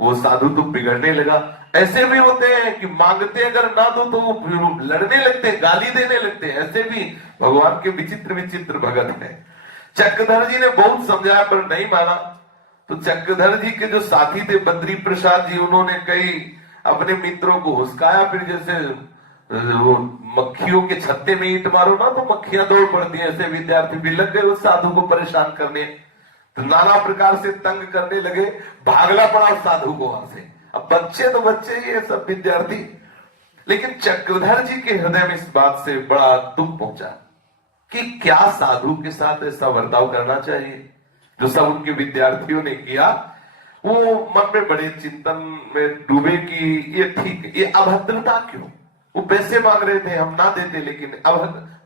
वो साधु तो बिगड़ने लगा। ऐसे भी होते हैं कि मांगते अगर ना दो तो वो लड़ने लगते हैं, गाली देने लगते हैं। ऐसे भी भगवान के विचित्र विचित्र भगत है। चक्रधर जी ने बहुत समझाया पर नहीं माना। तो चक्रधर जी के जो साथी थे बद्री प्रसाद जी, उन्होंने कई अपने मित्रों को हुस्काया। फिर जैसे वो मक्खियों के छत्ते में ईंट मारो ना तो मक्खियां दौड़ पड़ती है, ऐसे विद्यार्थी भी लग गए उस साधु को परेशान करने। तो नाना प्रकार से तंग करने लगे, भागला पड़ा साधु को वहां से। अब बच्चे तो बच्चे ही है, सब विद्यार्थी। लेकिन चक्रधर जी के हृदय में इस बात से बड़ा दुख पहुंचा कि क्या साधु के साथ ऐसा बर्ताव करना चाहिए जो सब उनके विद्यार्थियों ने किया। वो मन में बड़े चिंतन में डूबे कि ये ठीक है, ये अभद्रता क्यों। वो पैसे मांग रहे थे, हम ना देते, लेकिन अब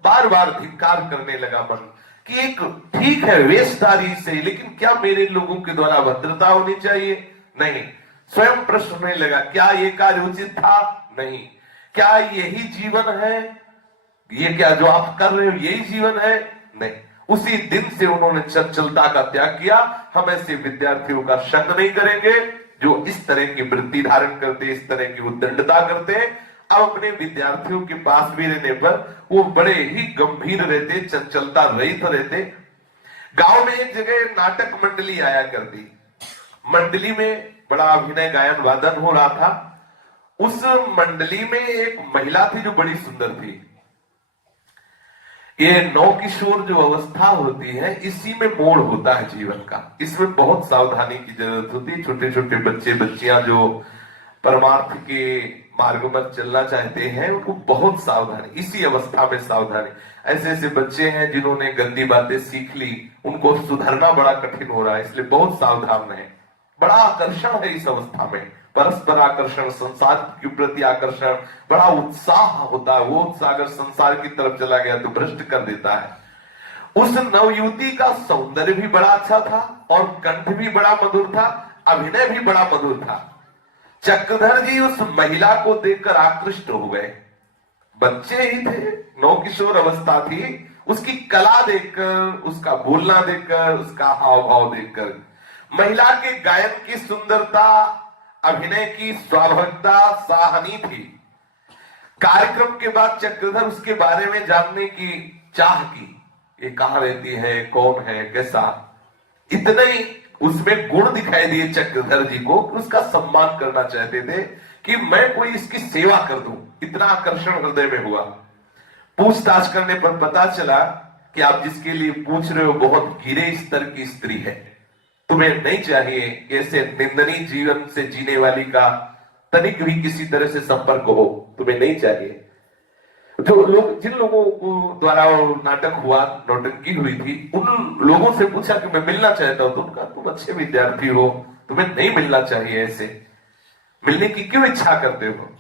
बार बार धिक्कार करने लगा मन कि एक ठीक है वेशधारी से, लेकिन क्या मेरे लोगों के द्वारा भद्रता होनी चाहिए? नहीं। स्वयं प्रश्न होने लगा, क्या ये कार्य उचित था? नहीं। क्या यही जीवन है? ये क्या जो आप कर रहे हो यही जीवन है? नहीं। उसी दिन से उन्होंने चंचलता का त्याग किया। हम ऐसे विद्यार्थियों का संग नहीं करेंगे जो इस तरह की वृत्ति धारण करते, इस तरह की उद्दंडता करते। अब अपने विद्यार्थियों के पास भी रहने पर वो बड़े ही गंभीर रहते, चंचलता रहित रहते। गांव में एक जगह नाटक मंडली आया करती। मंडली में बड़ा अभिनय गायन वादन हो रहा था। उस मंडली में एक महिला थी जो बड़ी सुंदर थी। ये नवकिशोर जो अवस्था होती है, इसी में मोड़ होता है जीवन का। इसमें बहुत सावधानी की जरूरत होती है। छोटे छोटे बच्चे बच्चियां जो परमार्थ के मार्ग पर चलना चाहते हैं, उनको बहुत सावधानी, इसी अवस्था में सावधानी। ऐसे ऐसे बच्चे हैं जिन्होंने गंदी बातें सीख ली, उनको सुधरना बड़ा कठिन हो रहा है, इसलिए बहुत सावधान रहें। बड़ा आकर्षण है इस अवस्था में, परस्पर आकर्षण, संसार के प्रति आकर्षण, बड़ा उत्साह होता है। वो उत्साह अगर संसार की तरफ चला गया तो भ्रष्ट कर देता है। उस नवयुवती का सौंदर्य भी बड़ा अच्छा था और कंठ भी बड़ा मधुर था, अभिनय भी बड़ा मधुर था। चक्रधर जी उस महिला को देखकर आकृष्ट हो गए। बच्चे ही थे, नवकिशोर अवस्था थी। उसकी कला देखकर, उसका बोलना देखकर, उसका हाव भाव देखकर, महिला के गायन की सुंदरता, अभिनय की स्वाभाविकता सराहनीय थी। कार्यक्रम के बाद चक्रधर उसके बारे में जानने की चाह की, ये कहां रहती है, कौन है, कैसा। इतने ही उसमें गुण दिखाई दिए चक्रधर जी को कि उसका सम्मान करना चाहते थे कि मैं कोई इसकी सेवा कर दूं। इतना आकर्षण हृदय में हुआ। पूछताछ करने पर पता चला कि आप जिसके लिए पूछ रहे हो बहुत गिरे स्तर की स्त्री है, तुम्हें नहीं चाहिए कि ऐसे निंदनीय जीवन से जीने वाली का तनिक भी किसी तरह से संपर्क हो, तुम्हें नहीं चाहिए। जो लोग, जिन लोगों को द्वारा नाटक हुआ, नौटंकी हुई थी, उन लोगों से पूछा कि मैं मिलना चाहता हूं, तो उनका तुम अच्छे विद्यार्थी हो, तुम्हें नहीं मिलना चाहिए, ऐसे मिलने की क्यों इच्छा करते हो।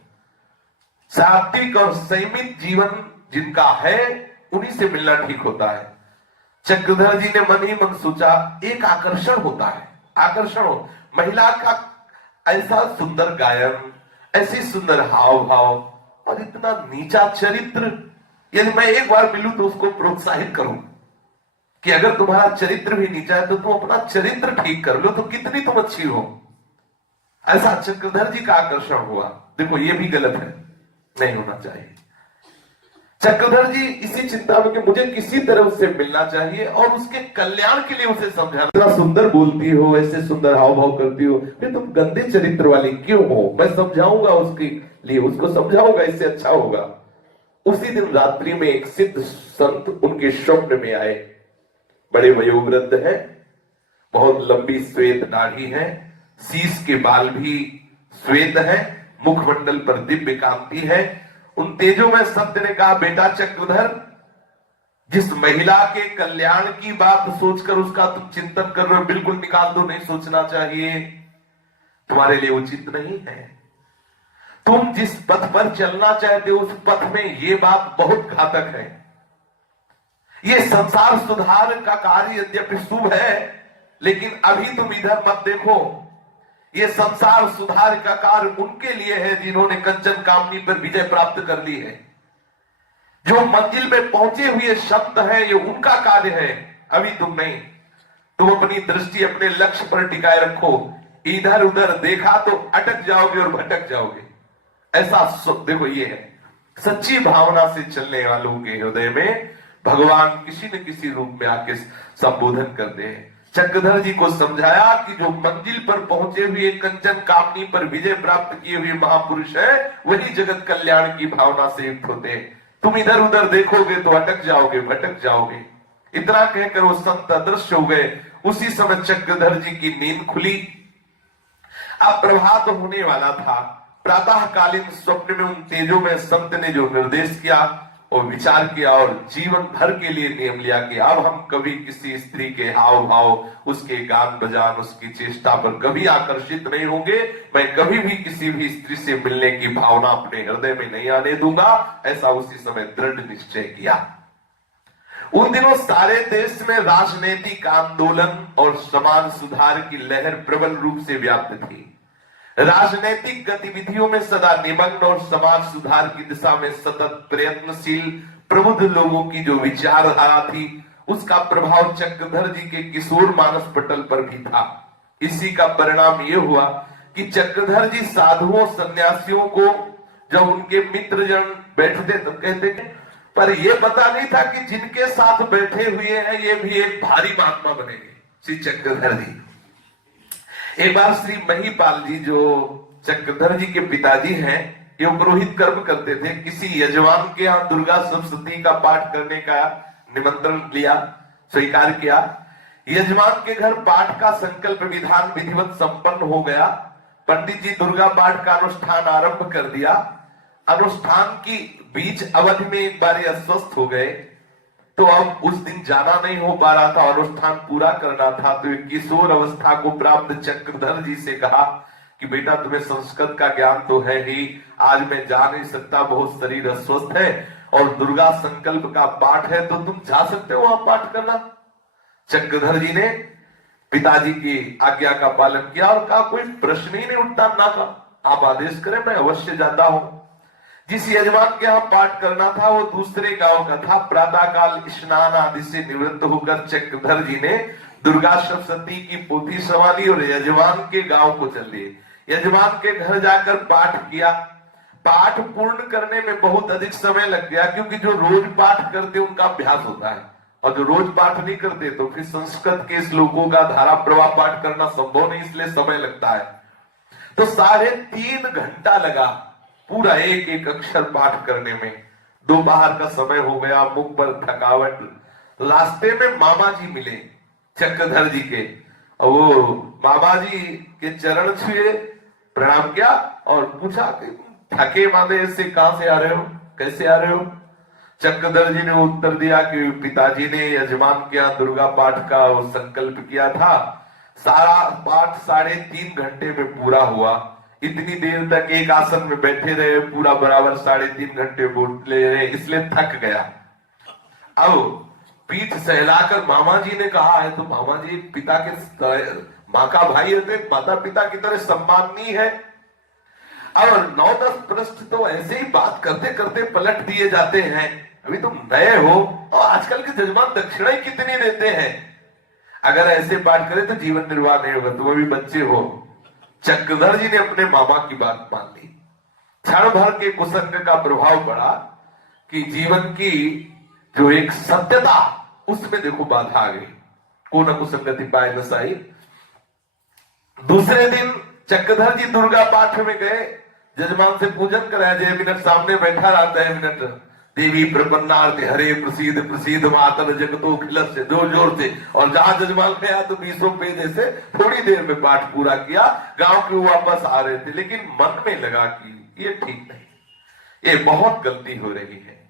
सात्विक और संयमित जीवन जिनका है उन्हीं से मिलना ठीक होता है। चक्रधर जी ने मन ही मन सोचा, एक आकर्षण होता है, आकर्षण हो, महिला का ऐसा सुंदर गायन, ऐसी सुंदर हाव भाव और इतना नीचा चरित्र, यदि मैं एक बार मिलूं तो उसको प्रोत्साहित करूं कि अगर तुम्हारा चरित्र भी नीचा है तो तुम अपना चरित्र ठीक कर लो तो कितनी तुम अच्छी हो। ऐसा चक्रधर जी का आकर्षण हुआ। देखो ये भी गलत है, नहीं होना चाहिए। चक्रधर जी इसी चिंता में कि मुझे किसी तरह उससे मिलना चाहिए और उसके कल्याण के लिए उसे समझाना। इतना सुंदर बोलती हो, ऐसे सुंदर हाव भाव करती हो, फिर तुम गंदे चरित्र वाली क्यों हो, मैं समझाऊंगा उसके लिए, उसको समझाऊंगा, इससे अच्छा होगा। उसी दिन रात्रि में एक सिद्ध संत उनके स्वप्न में आए। बड़े वयोवृद्ध है, बहुत लंबी श्वेत दाढ़ी है, शीश के बाल भी श्वेत है, मुखमंडल पर दिव्य कांति है। उन तेजों में संत ने कहा, बेटा चक्रधर, जिस महिला के कल्याण की बात सोचकर उसका तुम चिंतन कर रहे हो, बिल्कुल निकाल दो, नहीं सोचना चाहिए, तुम्हारे लिए उचित नहीं है। तुम जिस पथ पर चलना चाहते हो उस पथ में ये बात बहुत घातक है। ये संसार सुधार का कार्य यद्यपि शुभ है, लेकिन अभी तुम इधर मत देखो। ये संसार सुधार का कार्य उनके लिए है जिन्होंने कंचन कामनी पर विजय प्राप्त कर ली है। जो मंजिल में पहुंचे हुए शब्द है, ये उनका कार्य है, अभी तुम नहीं। तुम अपनी दृष्टि अपने लक्ष्य पर टिकाए रखो। इधर उधर देखा तो अटक जाओगे और भटक जाओगे। ऐसा देखो, ये है सच्ची भावना से चलने वालों के हृदय में भगवान किसी न किसी रूप में आके संबोधन करते हैं। चक्रधर जी को समझाया कि जो मंजिल पर पहुंचे हुए कंचन कामनी पर विजय प्राप्त किए हुए महापुरुष है, वही जगत कल्याण की भावना से युक्त होते हैं। तुम इधर उधर देखोगे तो अटक जाओगे, भटक जाओगे। इतना कहकर वो संत अदृश्य हो गए। उसी समय चक्रधर जी की नींद खुली। अब प्रभात होने वाला था। प्रातःकालीन स्वप्न में उन तेजों में संत ने जो निर्देश किया और विचार किया और जीवन भर के लिए नियम लिया कि अब हम कभी किसी स्त्री के हाव भाव, उसके गान बजान, उसकी चेष्टा पर कभी आकर्षित नहीं होंगे। मैं कभी भी किसी भी स्त्री से मिलने की भावना अपने हृदय में नहीं आने दूंगा। ऐसा उसी समय दृढ़ निश्चय किया। उन दिनों सारे देश में राजनीतिक आंदोलन और समाज सुधार की लहर प्रबल रूप से व्याप्त थी। राजनीतिक गतिविधियों में सदा निमग्न और समाज सुधार की दिशा में सतत प्रयत्नशील प्रबुद्ध लोगों की जो विचारधारा थी, उसका प्रभाव चक्रधर जी के किशोर मानस पटल पर भी था। इसी का परिणाम यह हुआ कि चक्रधर जी साधुओं सन्यासियों को जब उनके मित्रजन बैठते तो कहते थे, पर यह पता नहीं था कि जिनके साथ बैठे हुए हैं ये भी एक भारी महात्मा बनेंगे। श्री चक्रधर जी, एक बार श्री महिपाल जी जो चक्रधर जी के पिताजी हैं, ये पुरोहित कर्म करते थे। किसी यजमान के यहाँ दुर्गा सप्तशती का पाठ करने का निमंत्रण लिया, स्वीकार किया। यजमान के घर पाठ का संकल्प विधान विधिवत संपन्न हो गया। पंडित जी दुर्गा पाठ का अनुष्ठान आरंभ कर दिया। अनुष्ठान की बीच अवधि में एक बार अस्वस्थ हो गए, तो अब उस दिन जाना नहीं हो पा रहा था, अनुष्ठान पूरा करना था। तो किशोर अवस्था को प्राप्त चक्रधर जी से कहा कि बेटा तुम्हें संस्कृत का ज्ञान तो है ही, आज मैं जा नहीं सकता, बहुत शरीर अस्वस्थ है और दुर्गा संकल्प का पाठ है, तो तुम जा सकते हो वहां पाठ करना। चक्रधर जी ने पिताजी की आज्ञा का पालन किया और कहा कोई प्रश्न ही नहीं उठता, ना का आप आदेश करें, मैं अवश्य जाता हूं। जिस यजमान के यहाँ पाठ करना था वो दूसरे गांव का था। प्रातःकाल स्नान आदि से निवृत्त होकर चक्रधर जी ने दुर्गा सप्तशती की पोथी संभाली और यजमान के गांव को चल दिए। यजमान के घर जाकर पाठ किया। पाठ पूर्ण करने में बहुत अधिक समय लग गया, क्योंकि जो रोज पाठ करते उनका अभ्यास होता है, और जो रोज पाठ नहीं करते तो फिर संस्कृत के श्लोकों का धारा प्रवाह पाठ करना संभव नहीं, इसलिए समय लगता है। तो 3.5 घंटा लगा पूरा एक एक अक्षर पाठ करने में। दोपहर का समय हो गया, मुख पर थकावट। रास्ते में मामा जी मिले चक्रधर जी के, और वो मामा जी के चरण छुए, प्रणाम किया और पूछा कि थके मादे से कहां से आ रहे हो, कैसे आ रहे हो? चक्रधर जी ने उत्तर दिया कि पिताजी ने यजमान के यहाँ दुर्गा पाठ का वो संकल्प किया था, सारा पाठ 3.5 घंटे में पूरा हुआ। इतनी देर तक एक आसन में बैठे रहे, पूरा बराबर 3.5 घंटे बोल ले रहे, इसलिए थक गया। अब पीठ सहलाकर मामा जी ने कहा है, तो मामा जी पिता के माँ का भाई है, माता पिता की तरह सम्माननीय है। और 9-10 पृष्ठ तो ऐसे ही बात करते करते पलट दिए जाते हैं। अभी तुम नए हो और आजकल के जजमान दक्षिणा ही कितनी देते हैं, अगर ऐसे पाठ करें तो जीवन निर्वाह नहीं होगा, तुम अभी बच्चे हो। चक्रधर जी ने अपने मामा की बात मान ली। क्षण भर के कुसंग का प्रभाव पड़ा कि जीवन की जो एक सत्यता, उसमें देखो बाधा आ गई। को न कुसंगति पाए न साई। दूसरे दिन चक्रधर जी दुर्गा पाठ में गए, जजमान से पूजन कराया। 6 मिनट सामने बैठा रहा, 10 मिनट देवी प्रपन्नार्थ हरे प्रसिद्ध प्रसिद्ध मातर जगतो खिलत से जोर जोर से, और जहां जजमान गया तो 20 पेज से थोड़ी देर में पाठ पूरा किया। गांव के वापस आ रहे थे, लेकिन मन में लगा कि ये ठीक नहीं, ये बहुत गलती हो रही है।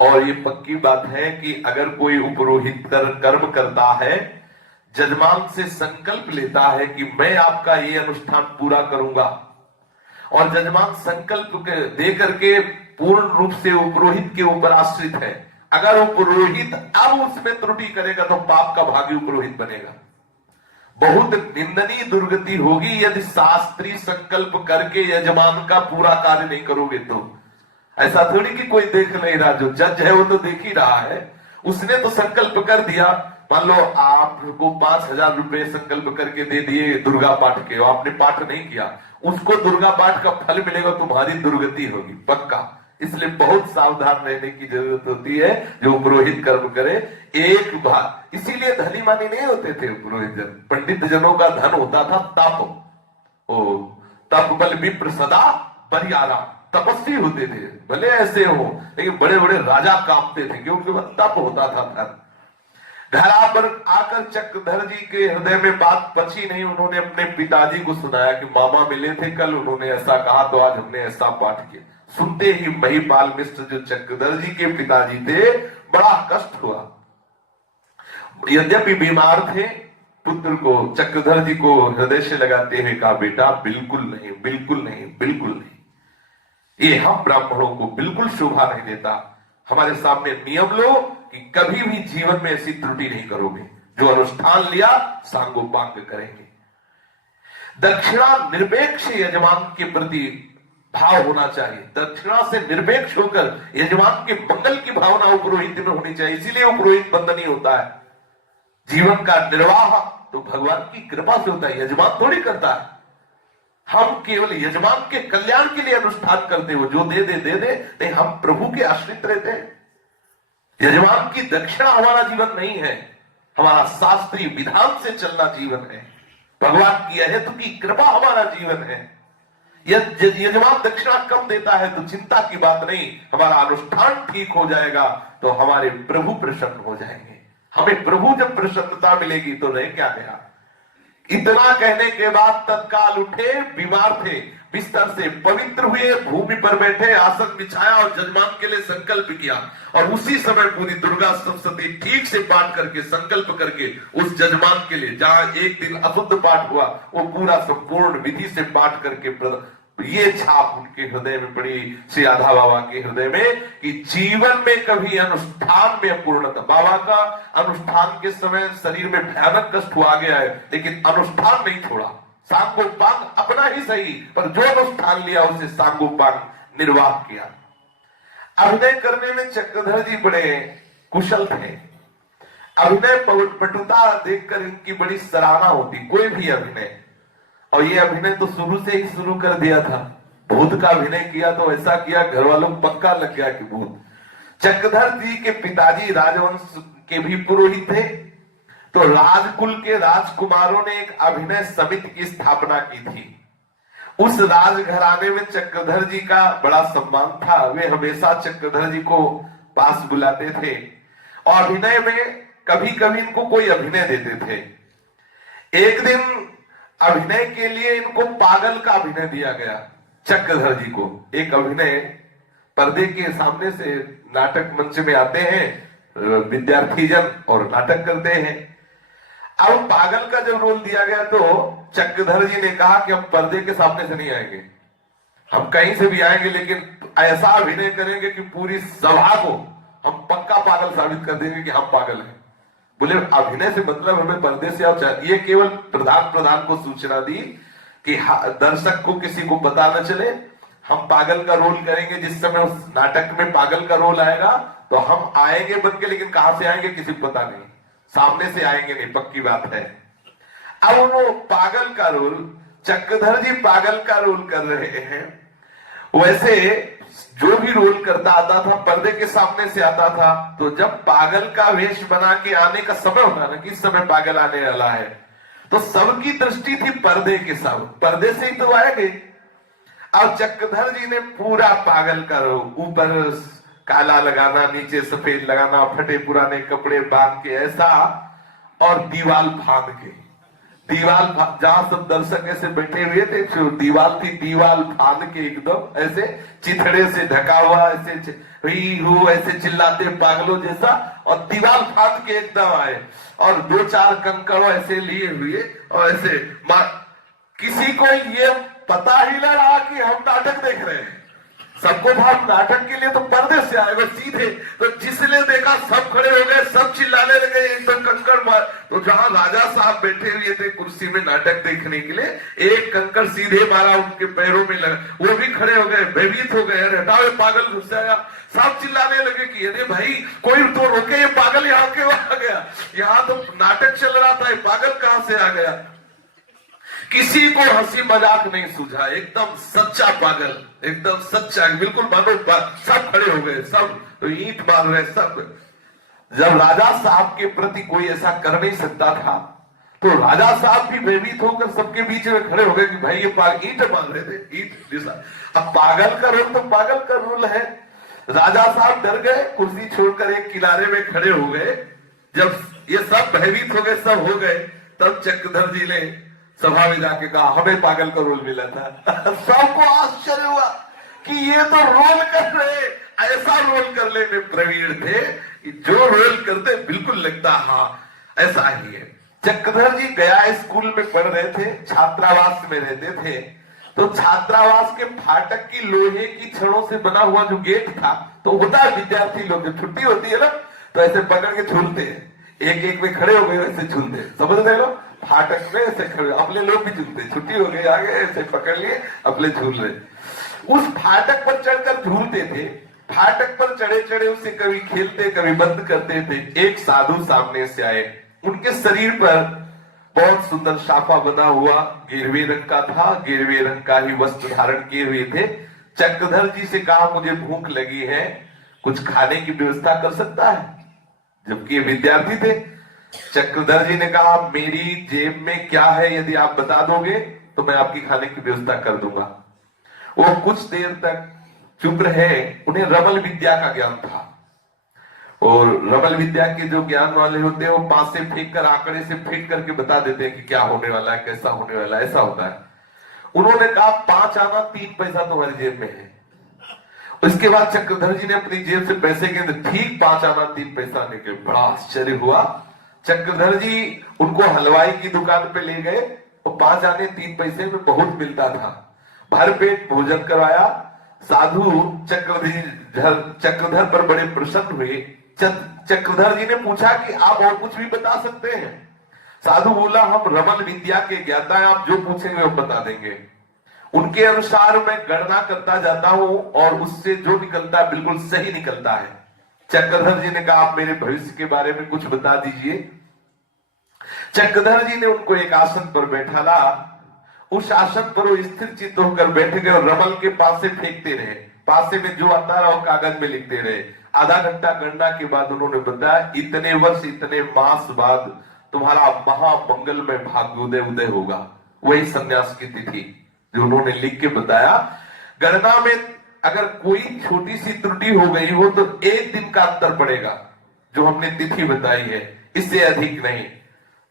और ये पक्की बात है कि अगर कोई उपरोहित कर्म करता है, जजमान से संकल्प लेता है कि मैं आपका ये अनुष्ठान पूरा करूंगा, और जजमान संकल्प दे करके पूर्ण रूप से उपरोहित के ऊपर आश्रित है, अगर उपरोहित अब उसमें त्रुटि करेगा तो पाप का भागी उपरोहित बनेगा। बहुत निंदनीय दुर्गति होगी यदि शास्त्रीय संकल्प करके यजमान का पूरा कार्य नहीं करोगे तो। ऐसा थोड़ी कि कोई देख नहीं रहा, जो जज है वो तो देख ही रहा है। उसने तो संकल्प कर दिया, मान लो आपको 5,000 रुपए संकल्प करके दे दिए दुर्गा पाठ के, आपने पाठ नहीं किया, उसको दुर्गा पाठ का फल मिलेगा, तुम्हारी दुर्गति होगी पक्का। इसलिए बहुत सावधान रहने की जरूरत होती है जो पुरोहित कर्म करे। एक बात, इसीलिए धनी मानी नहीं होते थे पुरोहित जन। पंडित जनों का धन होता था तप। ओ तप बल विप्र सदा बरियारा, तपस्वी होते थे, भले ऐसे हो लेकिन बड़े बड़े राजा कांपते थे क्योंकि वह तप होता था धन। घर पर आकर चक्रधर जी के हृदय में बात पची नहीं। उन्होंने अपने पिताजी को सुनाया कि मामा मिले थे कल, उन्होंने ऐसा कहा तो आज हमने ऐसा पाठ किया। सुनते ही महिपाल मिश्र जो चक्रधर जी के पिताजी थे, बड़ा कष्ट हुआ। यद्यपि बीमार थे, पुत्र को चक्रधर जी को हृदय से लगाते हुए कहा, बेटा बिल्कुल नहीं, बिल्कुल नहीं, बिल्कुल नहीं, ये हम ब्राह्मणों को बिल्कुल शोभा नहीं देता। हमारे सामने नियम लो कि कभी भी जीवन में ऐसी त्रुटि नहीं करोगे। जो अनुष्ठान लिया सांगोपांग करेंगे। दक्षिणा निरपेक्ष यजमान के प्रति भाव होना चाहिए। दक्षिणा से निरपेक्ष होकर यजमान के मंगल की भावना पुरोहित में होनी चाहिए। इसीलिए पुरोहित बंधनीय होता है। जीवन का निर्वाह तो भगवान की कृपा से होता है, यजमान थोड़ी करता है। हम केवल यजमान के कल्याण के लिए अनुष्ठान करते हो, जो दे दे दे दे, नहीं हम प्रभु के आश्रित रहते हैं। यजमान की दक्षिणा हमारा जीवन नहीं है, हमारा शास्त्रीय विधान से चलना जीवन है। भगवान की अहेतु की कृपा हमारा जीवन है। यजमान दक्षिणा कम देता है तो चिंता की बात नहीं, हमारा अनुष्ठान ठीक हो जाएगा तो हमारे प्रभु प्रसन्न हो जाएंगे। हमें प्रभु जब प्रसन्नता मिलेगी तो रह क्या गया। इतना कहने के बाद तत्काल उठे, बीमार थे, बिस्तर से पवित्र हुए, भूमि पर बैठे, आसन बिछाया और जजमान के लिए संकल्प किया। और उसी समय पूरी दुर्गा सप्तशती ठीक से पाठ करके संकल्प करके उस जजमान के लिए, जहां एक दिन अशुद्ध पाठ हुआ, वो पूरा संपूर्ण विधि से पाठ करके ये छाप उनके हृदय में पड़ी, श्री राधा बाबा के हृदय में, कि जीवन में कभी अनुष्ठान में अपूर्णता। बाबा का अनुष्ठान के समय शरीर में भयानक कष्ट हुआ गया है, लेकिन अनुष्ठान नहीं छोड़ा। सांगोपांग अपना ही सही, पर जो अनुष्ठान लिया उसे सांगोपांग निर्वाह किया। अभिनय करने में चक्रधर जी बड़े कुशल थे। अभिनय पटुता देखकर इनकी बड़ी सराहना होती, कोई भी अभिनय। और ये अभिनय तो शुरू से ही शुरू कर दिया था। भूत का अभिनय किया तो ऐसा किया, घर वालों को पक्का लग गया कि भूत। चक्रधर जी के पिताजी राजवंश के भी पुरोहित थे, तो राजकुल के राजकुमारों ने एक अभिनय समिति की स्थापना की थी। उस राजघराने में चक्रधर जी का बड़ा सम्मान था, वे हमेशा चक्रधर जी को पास बुलाते थे और अभिनय में कभी कभी इनको कोई अभिनय देते थे। एक दिन अभिनय के लिए इनको पागल का अभिनय दिया गया। चक्रधर जी को एक अभिनय, पर्दे के सामने से नाटक मंच में आते हैं विद्यार्थी जन और नाटक करते हैं। अब पागल का जब रोल दिया गया तो चक्रधर जी ने कहा कि हम पर्दे के सामने से नहीं आएंगे, हम कहीं से भी आएंगे लेकिन ऐसा अभिनय करेंगे कि पूरी सभा को हम पक्का पागल साबित कर देंगे कि हम पागल हैं। बोले अभिनय से मतलब हमें पर्दे से आओ। ये केवल प्रधान को सूचना दी कि दर्शक को किसी को पता न चले, हम पागल का रोल करेंगे। जिस समय उस नाटक में पागल का रोल आएगा तो हम आएंगे बन के, लेकिन कहां से आएंगे किसी को पता नहीं, सामने से आएंगे नहीं, पक्की बात है। अब वो पागल का रोल, चक्रधर जी पागल का रोल कर रहे हैं। वैसे जो भी रोल करता आता था पर्दे के सामने से आता था, तो जब पागल का वेश बना के आने का समय होता ना कि इस समय पागल आने वाला है, तो सबकी दृष्टि थी पर्दे के सामने, पर्दे से ही तो आएंगे। अब चक्रधर जी ने पूरा पागल का रोल, ऊपर काला लगाना, नीचे सफेद लगाना, फटे पुराने कपड़े बांध के ऐसा, और दीवाल फांद के, दीवाल जहां सब दर्शक ऐसे बैठे हुए थे, जो दीवाल थी दीवाल फांद के एकदम ऐसे चिथड़े से ढका हुआ, ऐसे चिल्लाते पागलों जैसा, और दीवाल फांद के एकदम आए और 2-4 कंकड़ ऐसे लिए हुए और ऐसे किसी को ये पता ही ना रहा कि हम नाटक देख रहे हैं। सबको भाव नाटक के लिए तो पर्दे से आएगा सीधे, तो जिसने देखा सब खड़े हो गए, सब चिल्लाने लगे एकदम कंकड़ मार। तो जहां राजा साहब बैठे हुए थे कुर्सी में नाटक देखने के लिए, एक कंकड़ सीधे मारा उनके पैरों में लगा, वो भी खड़े हो गए, भयभीत हो गए, हटाओ पागल घुस आया। सब चिल्लाने लगे कि अरे भाई कोई तो रोके, ये पागल यहाँ क्यों आ गया, यहाँ तो नाटक चल रहा था, ये पागल कहां से आ गया। किसी को हंसी मजाक नहीं सूझा, एकदम सच्चा पागल, एकदम सच्चा, बिल्कुल मानो सब खड़े हो गए, सब ईंट मार रहे सब। जब राजा साहब के प्रति कोई ऐसा कर नहीं सकता था, तो राजा साहब भी भयभीत होकर सबके बीच में खड़े हो गए कि भाई ये ईंट मार रहे थे, ईंट जैसा। अब पागल का रोल तो पागल का रोल है। राजा साहब डर गए, कुर्सी छोड़कर एक किनारे में खड़े हो गए। जब ये सब भयभीत हो गए, सब हो गए, तब चक्रधर जी ने सभा में जाके कहा हमें पागल का रोल मिला था। सबको आश्चर्य हुआ कि ये तो रोल कर रहे, ऐसा रोल करने में प्रवीण थे कि जो रोल करते बिल्कुल लगता हाँ ऐसा ही है। चक्रधर जी गया स्कूल में पढ़ रहे थे, छात्रावास में रहते थे, तो छात्रावास के फाटक की लोहे की छड़ों से बना हुआ जो गेट था, तो होता है विद्यार्थी लोग जब छुट्टी होती है ना तो ऐसे पकड़ के झूलते हैं, एक एक में खड़े हो गए वैसे झूलते, समझ रहे लोग, फाटक में ऐसे खड़े, अपने लोग भी झूलते, छुट्टी हो गई आगे ऐसे पकड़ लिए अपने झूल रहे। उस फाटक पर चढ़कर झूलते थे, फाटक पर चढ़े चढ़े उससे कभी खेलते कभी बंद करते थे। एक साधु सामने से आए, उनके शरीर पर बहुत सुंदर साफा बना हुआ गेरुए रंग का था, गेरुए रंग का ही वस्त्र धारण किए हुए थे। चक्रधर जी से कहा मुझे भूख लगी है, कुछ खाने की व्यवस्था कर सकता है, जबकि विद्यार्थी थे। चक्रधर जी ने कहा मेरी जेब में क्या है यदि आप बता दोगे तो मैं आपकी खाने की व्यवस्था कर दूंगा। वो कुछ देर तक चुप रहे, उन्हें रमल विद्या का ज्ञान था, और रमल विद्या के जो ज्ञान वाले होते हैं वो पास से फेंक कर आंकड़े से फेंक करके बता देते हैं कि क्या होने वाला है, कैसा होने वाला है, ऐसा होता है। उन्होंने कहा 5 आना 3 पैसा तुम्हारी जेब में है। उसके बाद चक्रधर जी ने अपनी जेब से पैसे गिने, ठीक 5 आना 3 पैसा निकले। बड़ा आश्चर्य हुआ। चक्रधर जी उनको हलवाई की दुकान पे ले गए, और 5 आने 3 पैसे में बहुत मिलता था। भर पेट भोजन करवाया। साधु चक्रधर पर बड़े प्रसन्न हुए। चक्रधर जी ने पूछा कि आप और कुछ भी बता सकते हैं। साधु बोला हम रमन विद्या के ज्ञाता हैं, आप जो पूछेंगे वो बता देंगे। उनके अनुसार मैं गणना करता जाता हूं और उससे जो निकलता है बिल्कुल सही निकलता है। चक्रधर जी ने कहा आप मेरे भविष्य के बारे में कुछ बता दीजिए। चक्रधर जी ने उनको एक आसन पर बैठाला उस आसन पर वो स्थिर चित्त होकर बैठ गए और रमल के पासे फेंकते रहे। पासे में जो आता रहा वो कागज में लिखते रहे। आधा घंटा गणना के बाद उन्होंने बताया इतने वर्ष इतने मास बाद तुम्हारा महामंगल में भाग्योदय उदय होगा। वही संन्यास की तिथि जो उन्होंने लिख के बताया। गणना में अगर कोई छोटी सी त्रुटि हो गई हो तो 1 दिन का अंतर पड़ेगा, जो हमने तिथि बताई है, इससे अधिक नहीं।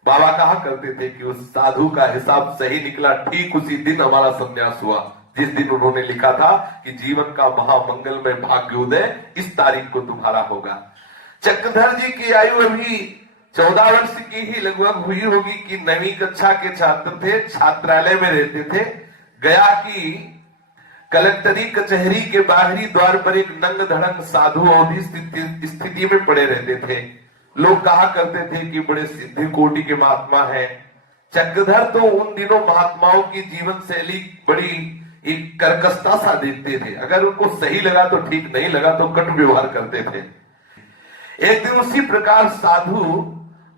बाबा कहा करते थे कि उस साधु का हिसाब सही निकला, ठीक उसी दिन हमारा संन्यास हुआ जिस दिन उन्होंने लिखा था कि जीवन का महामंगल में भाग्योदय इस तारीख को तुम्हारा होगा। चक्रधर जी की आयु अभी 14 वर्ष की ही लगभग हुई होगी कि 9वीं कक्षा के छात्र थे, छात्रालय में रहते थे। गया की कलेक्टरी कचहरी के बाहरी द्वार पर एक नंग धड़ंग साधु अवधि स्थिति में पड़े रहते थे। लोग कहा करते थे कि बड़े सिद्धि कोटि के महात्मा हैं। चक्रधर तो उन दिनों महात्माओं की जीवन शैली बड़ी एक कर्कशता सा देखते थे। अगर उनको सही लगा तो ठीक, नहीं लगा तो कट व्यवहार करते थे। एक दिन उसी प्रकार साधु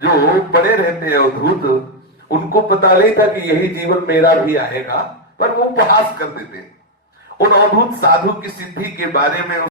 जो पड़े रहते अवधूत, उनको पता नहीं था कि यही जीवन मेरा भी आएगा, पर वो उपहास कर देते। उन अवधूत साधु की सिद्धि के बारे में